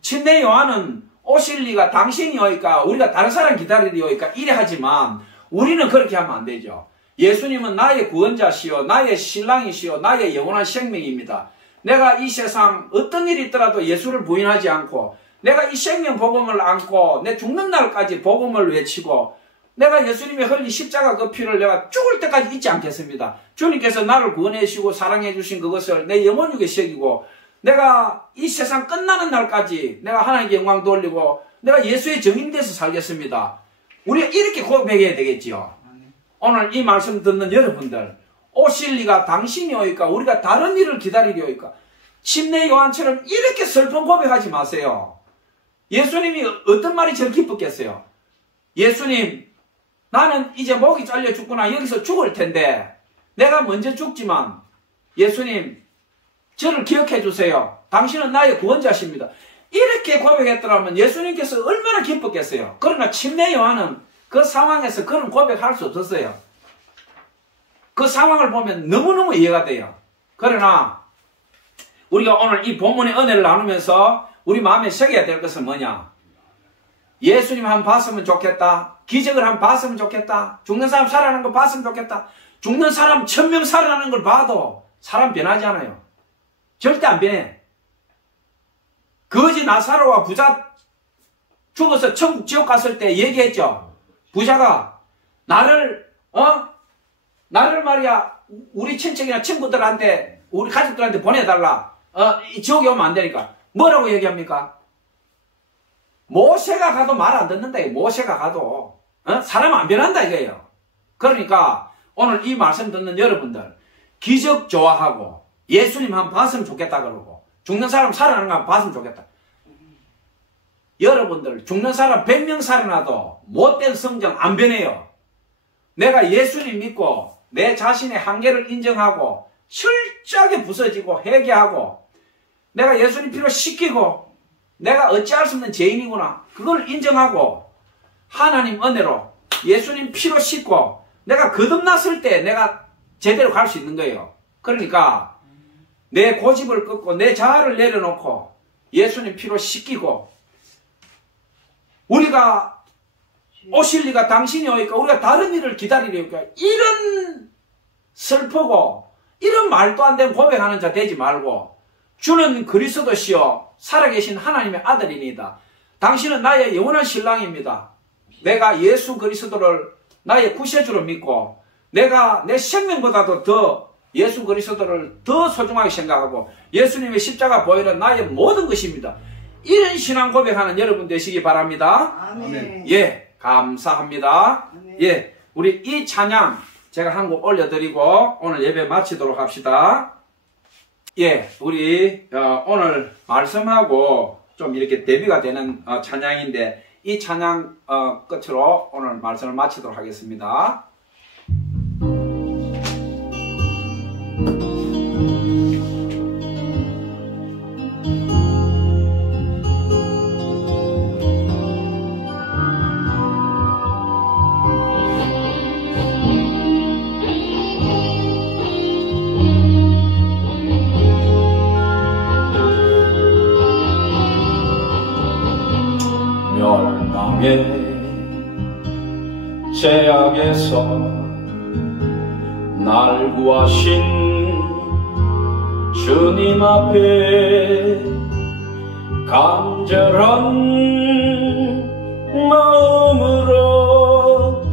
침례 요한은 오실 리가 당신이 오니까 우리가 다른 사람 기다리리 오니까 이래 하지만 우리는 그렇게 하면 안 되죠. 예수님은 나의 구원자시오, 나의 신랑이시오, 나의 영원한 생명입니다. 내가 이 세상 어떤 일이 있더라도 예수를 부인하지 않고 내가 이 생명 복음을 안고 내 죽는 날까지 복음을 외치고 내가 예수님이 흘린 십자가 그 피를 내가 죽을 때까지 잊지 않겠습니다. 주님께서 나를 구원해 주시고 사랑해 주신 그것을 내 영혼육에 새기고 내가 이 세상 끝나는 날까지 내가 하나님께 영광 돌리고 내가 예수의 증인돼서 살겠습니다. 우리가 이렇게 고백해야 되겠지요. 오늘 이 말씀 듣는 여러분들, 오실 리가 당신이오이까 우리가 다른 일을 기다리려오이까. 침례 요한처럼 이렇게 슬픈 고백하지 마세요. 예수님이 어떤 말이 제일 기뻤겠어요? 예수님, 나는 이제 목이 잘려 죽구나. 여기서 죽을 텐데 내가 먼저 죽지만 예수님, 저를 기억해 주세요. 당신은 나의 구원자십니다. 이렇게 고백했더라면 예수님께서 얼마나 기뻤겠어요. 그러나 침례 요한은 그 상황에서 그런 고백할 수 없었어요. 그 상황을 보면 너무너무 이해가 돼요. 그러나 우리가 오늘 이 본문의 은혜를 나누면서 우리 마음에 새겨야 될 것은 뭐냐? 예수님 한 번 봤으면 좋겠다. 기적을 한 번 봤으면 좋겠다. 죽는 사람 살아나는 걸 봤으면 좋겠다. 죽는 사람 1000명 살아나는 걸 봐도 사람 변하지 않아요. 절대 안 변해. 거지 나사로와 부자 죽어서 천국 지옥 갔을 때 얘기했죠. 부자가 나를 말이야 우리 친척이나 친구들한테 우리 가족들한테 보내달라. 이 지옥에 오면 안 되니까. 뭐라고 얘기합니까? 모세가 가도 말 안 듣는다. 모세가 가도 사람 안 변한다 이거예요. 그러니까 오늘 이 말씀 듣는 여러분들 기적 좋아하고 예수님 한 번 봤으면 좋겠다 그러고 죽는 사람 살아나는 거 한 번 봤으면 좋겠다. 여러분들 죽는 사람 100명 살아나도 못된 성경 안 변해요. 내가 예수님 믿고 내 자신의 한계를 인정하고 철저하게 부서지고 회개하고 내가 예수님 피로 씻기고 내가 어찌할 수 없는 죄인이구나 그걸 인정하고 하나님 은혜로 예수님 피로 씻고 내가 거듭났을 때 내가 제대로 갈 수 있는 거예요. 그러니까 내 고집을 꺾고 내 자아를 내려놓고 예수님 피로 씻기고 우리가 오실 리가 당신이 오니까 우리가 다른 일을 기다리려니까 이런 슬프고 이런 말도 안 되는 고백하는 자 되지 말고 주는 그리스도시요 살아계신 하나님의 아들이니다. 당신은 나의 영원한 신랑입니다. 내가 예수 그리스도를 나의 구세주로 믿고 내가 내 생명보다도 더 예수 그리스도를 더 소중하게 생각하고 예수님의 십자가 보혈은 나의 모든 것입니다. 이런 신앙 고백하는 여러분 되시기 바랍니다. 아멘. 예, 감사합니다. 아멘. 예, 우리 이 찬양 제가 한 곡 올려드리고 오늘 예배 마치도록 합시다. 예, 우리 오늘 말씀하고 좀 이렇게 대비가 되는 찬양인데 이 찬양 끝으로 오늘 말씀을 마치도록 하겠습니다. 제약에서 날 구하신 주님 앞에 간절한 마음으로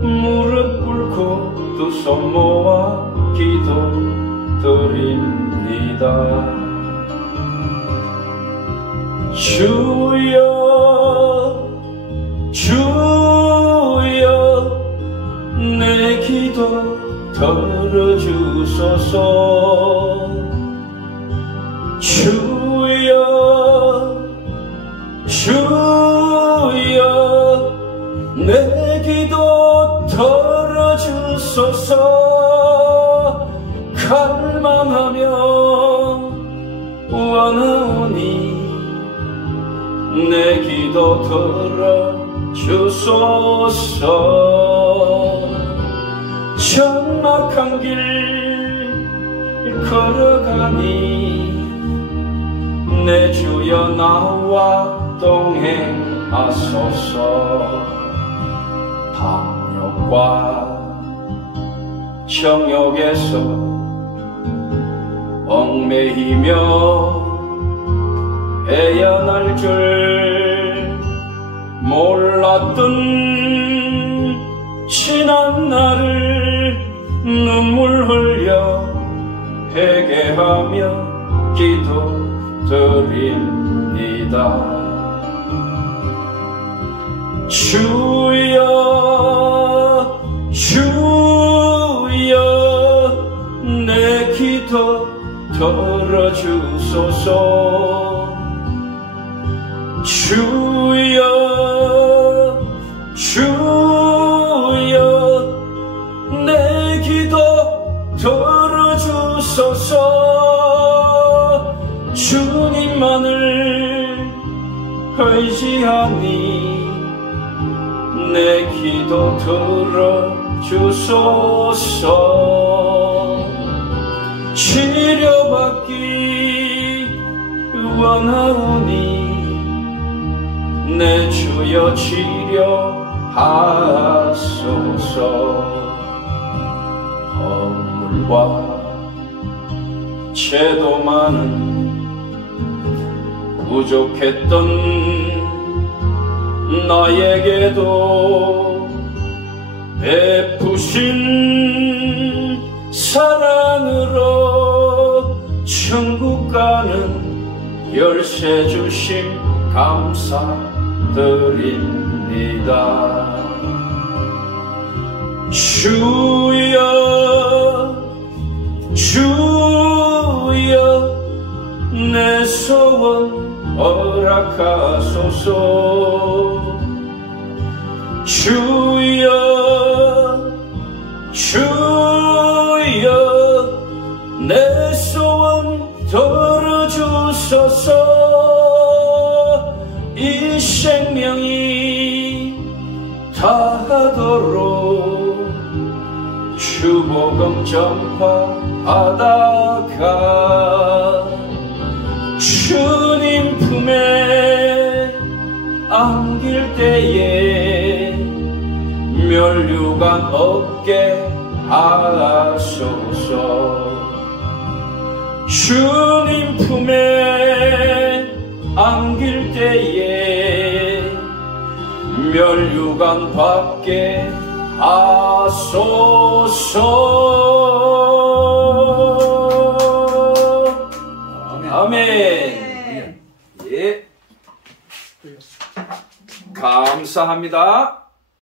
무릎 꿇고 두 손 모아 기도드립니다. 주여 주여 내 기도 들어주소서. 주여 주여 내 기도 들어주소서. 갈망하며 원하오니 내 기도 들어주소서. 적막한 길 걸어가니 내 주여 나와 동행하소서. 탐욕과 정욕에서 얽매이며 헤어날 줄 몰랐던 지난 날을 눈물 흘려 회개하며 기도드립니다. 주여 주여 내 기도 들어주소서 주여 주여 내 기도 들어주소서 주님만을 의지하니 내 기도 들어주소서 치료받기 원하오니 내 주여 치료하소서 허물과 죄도 많은 부족했던 나에게도 베푸신 사랑으로 천국 가는 열쇠 주심 감사드립니다. 주여 주여 내 소원 허락하소서 주여 주여 내 소원 들어주소서 이 생명이 다하도록 주복음 전파하다가 주님 품에 안길 때에 멸류관 없게 하소서 주님 품에 안길 때에 멸류관 받게 하소서. 아멘. 예. 감사합니다.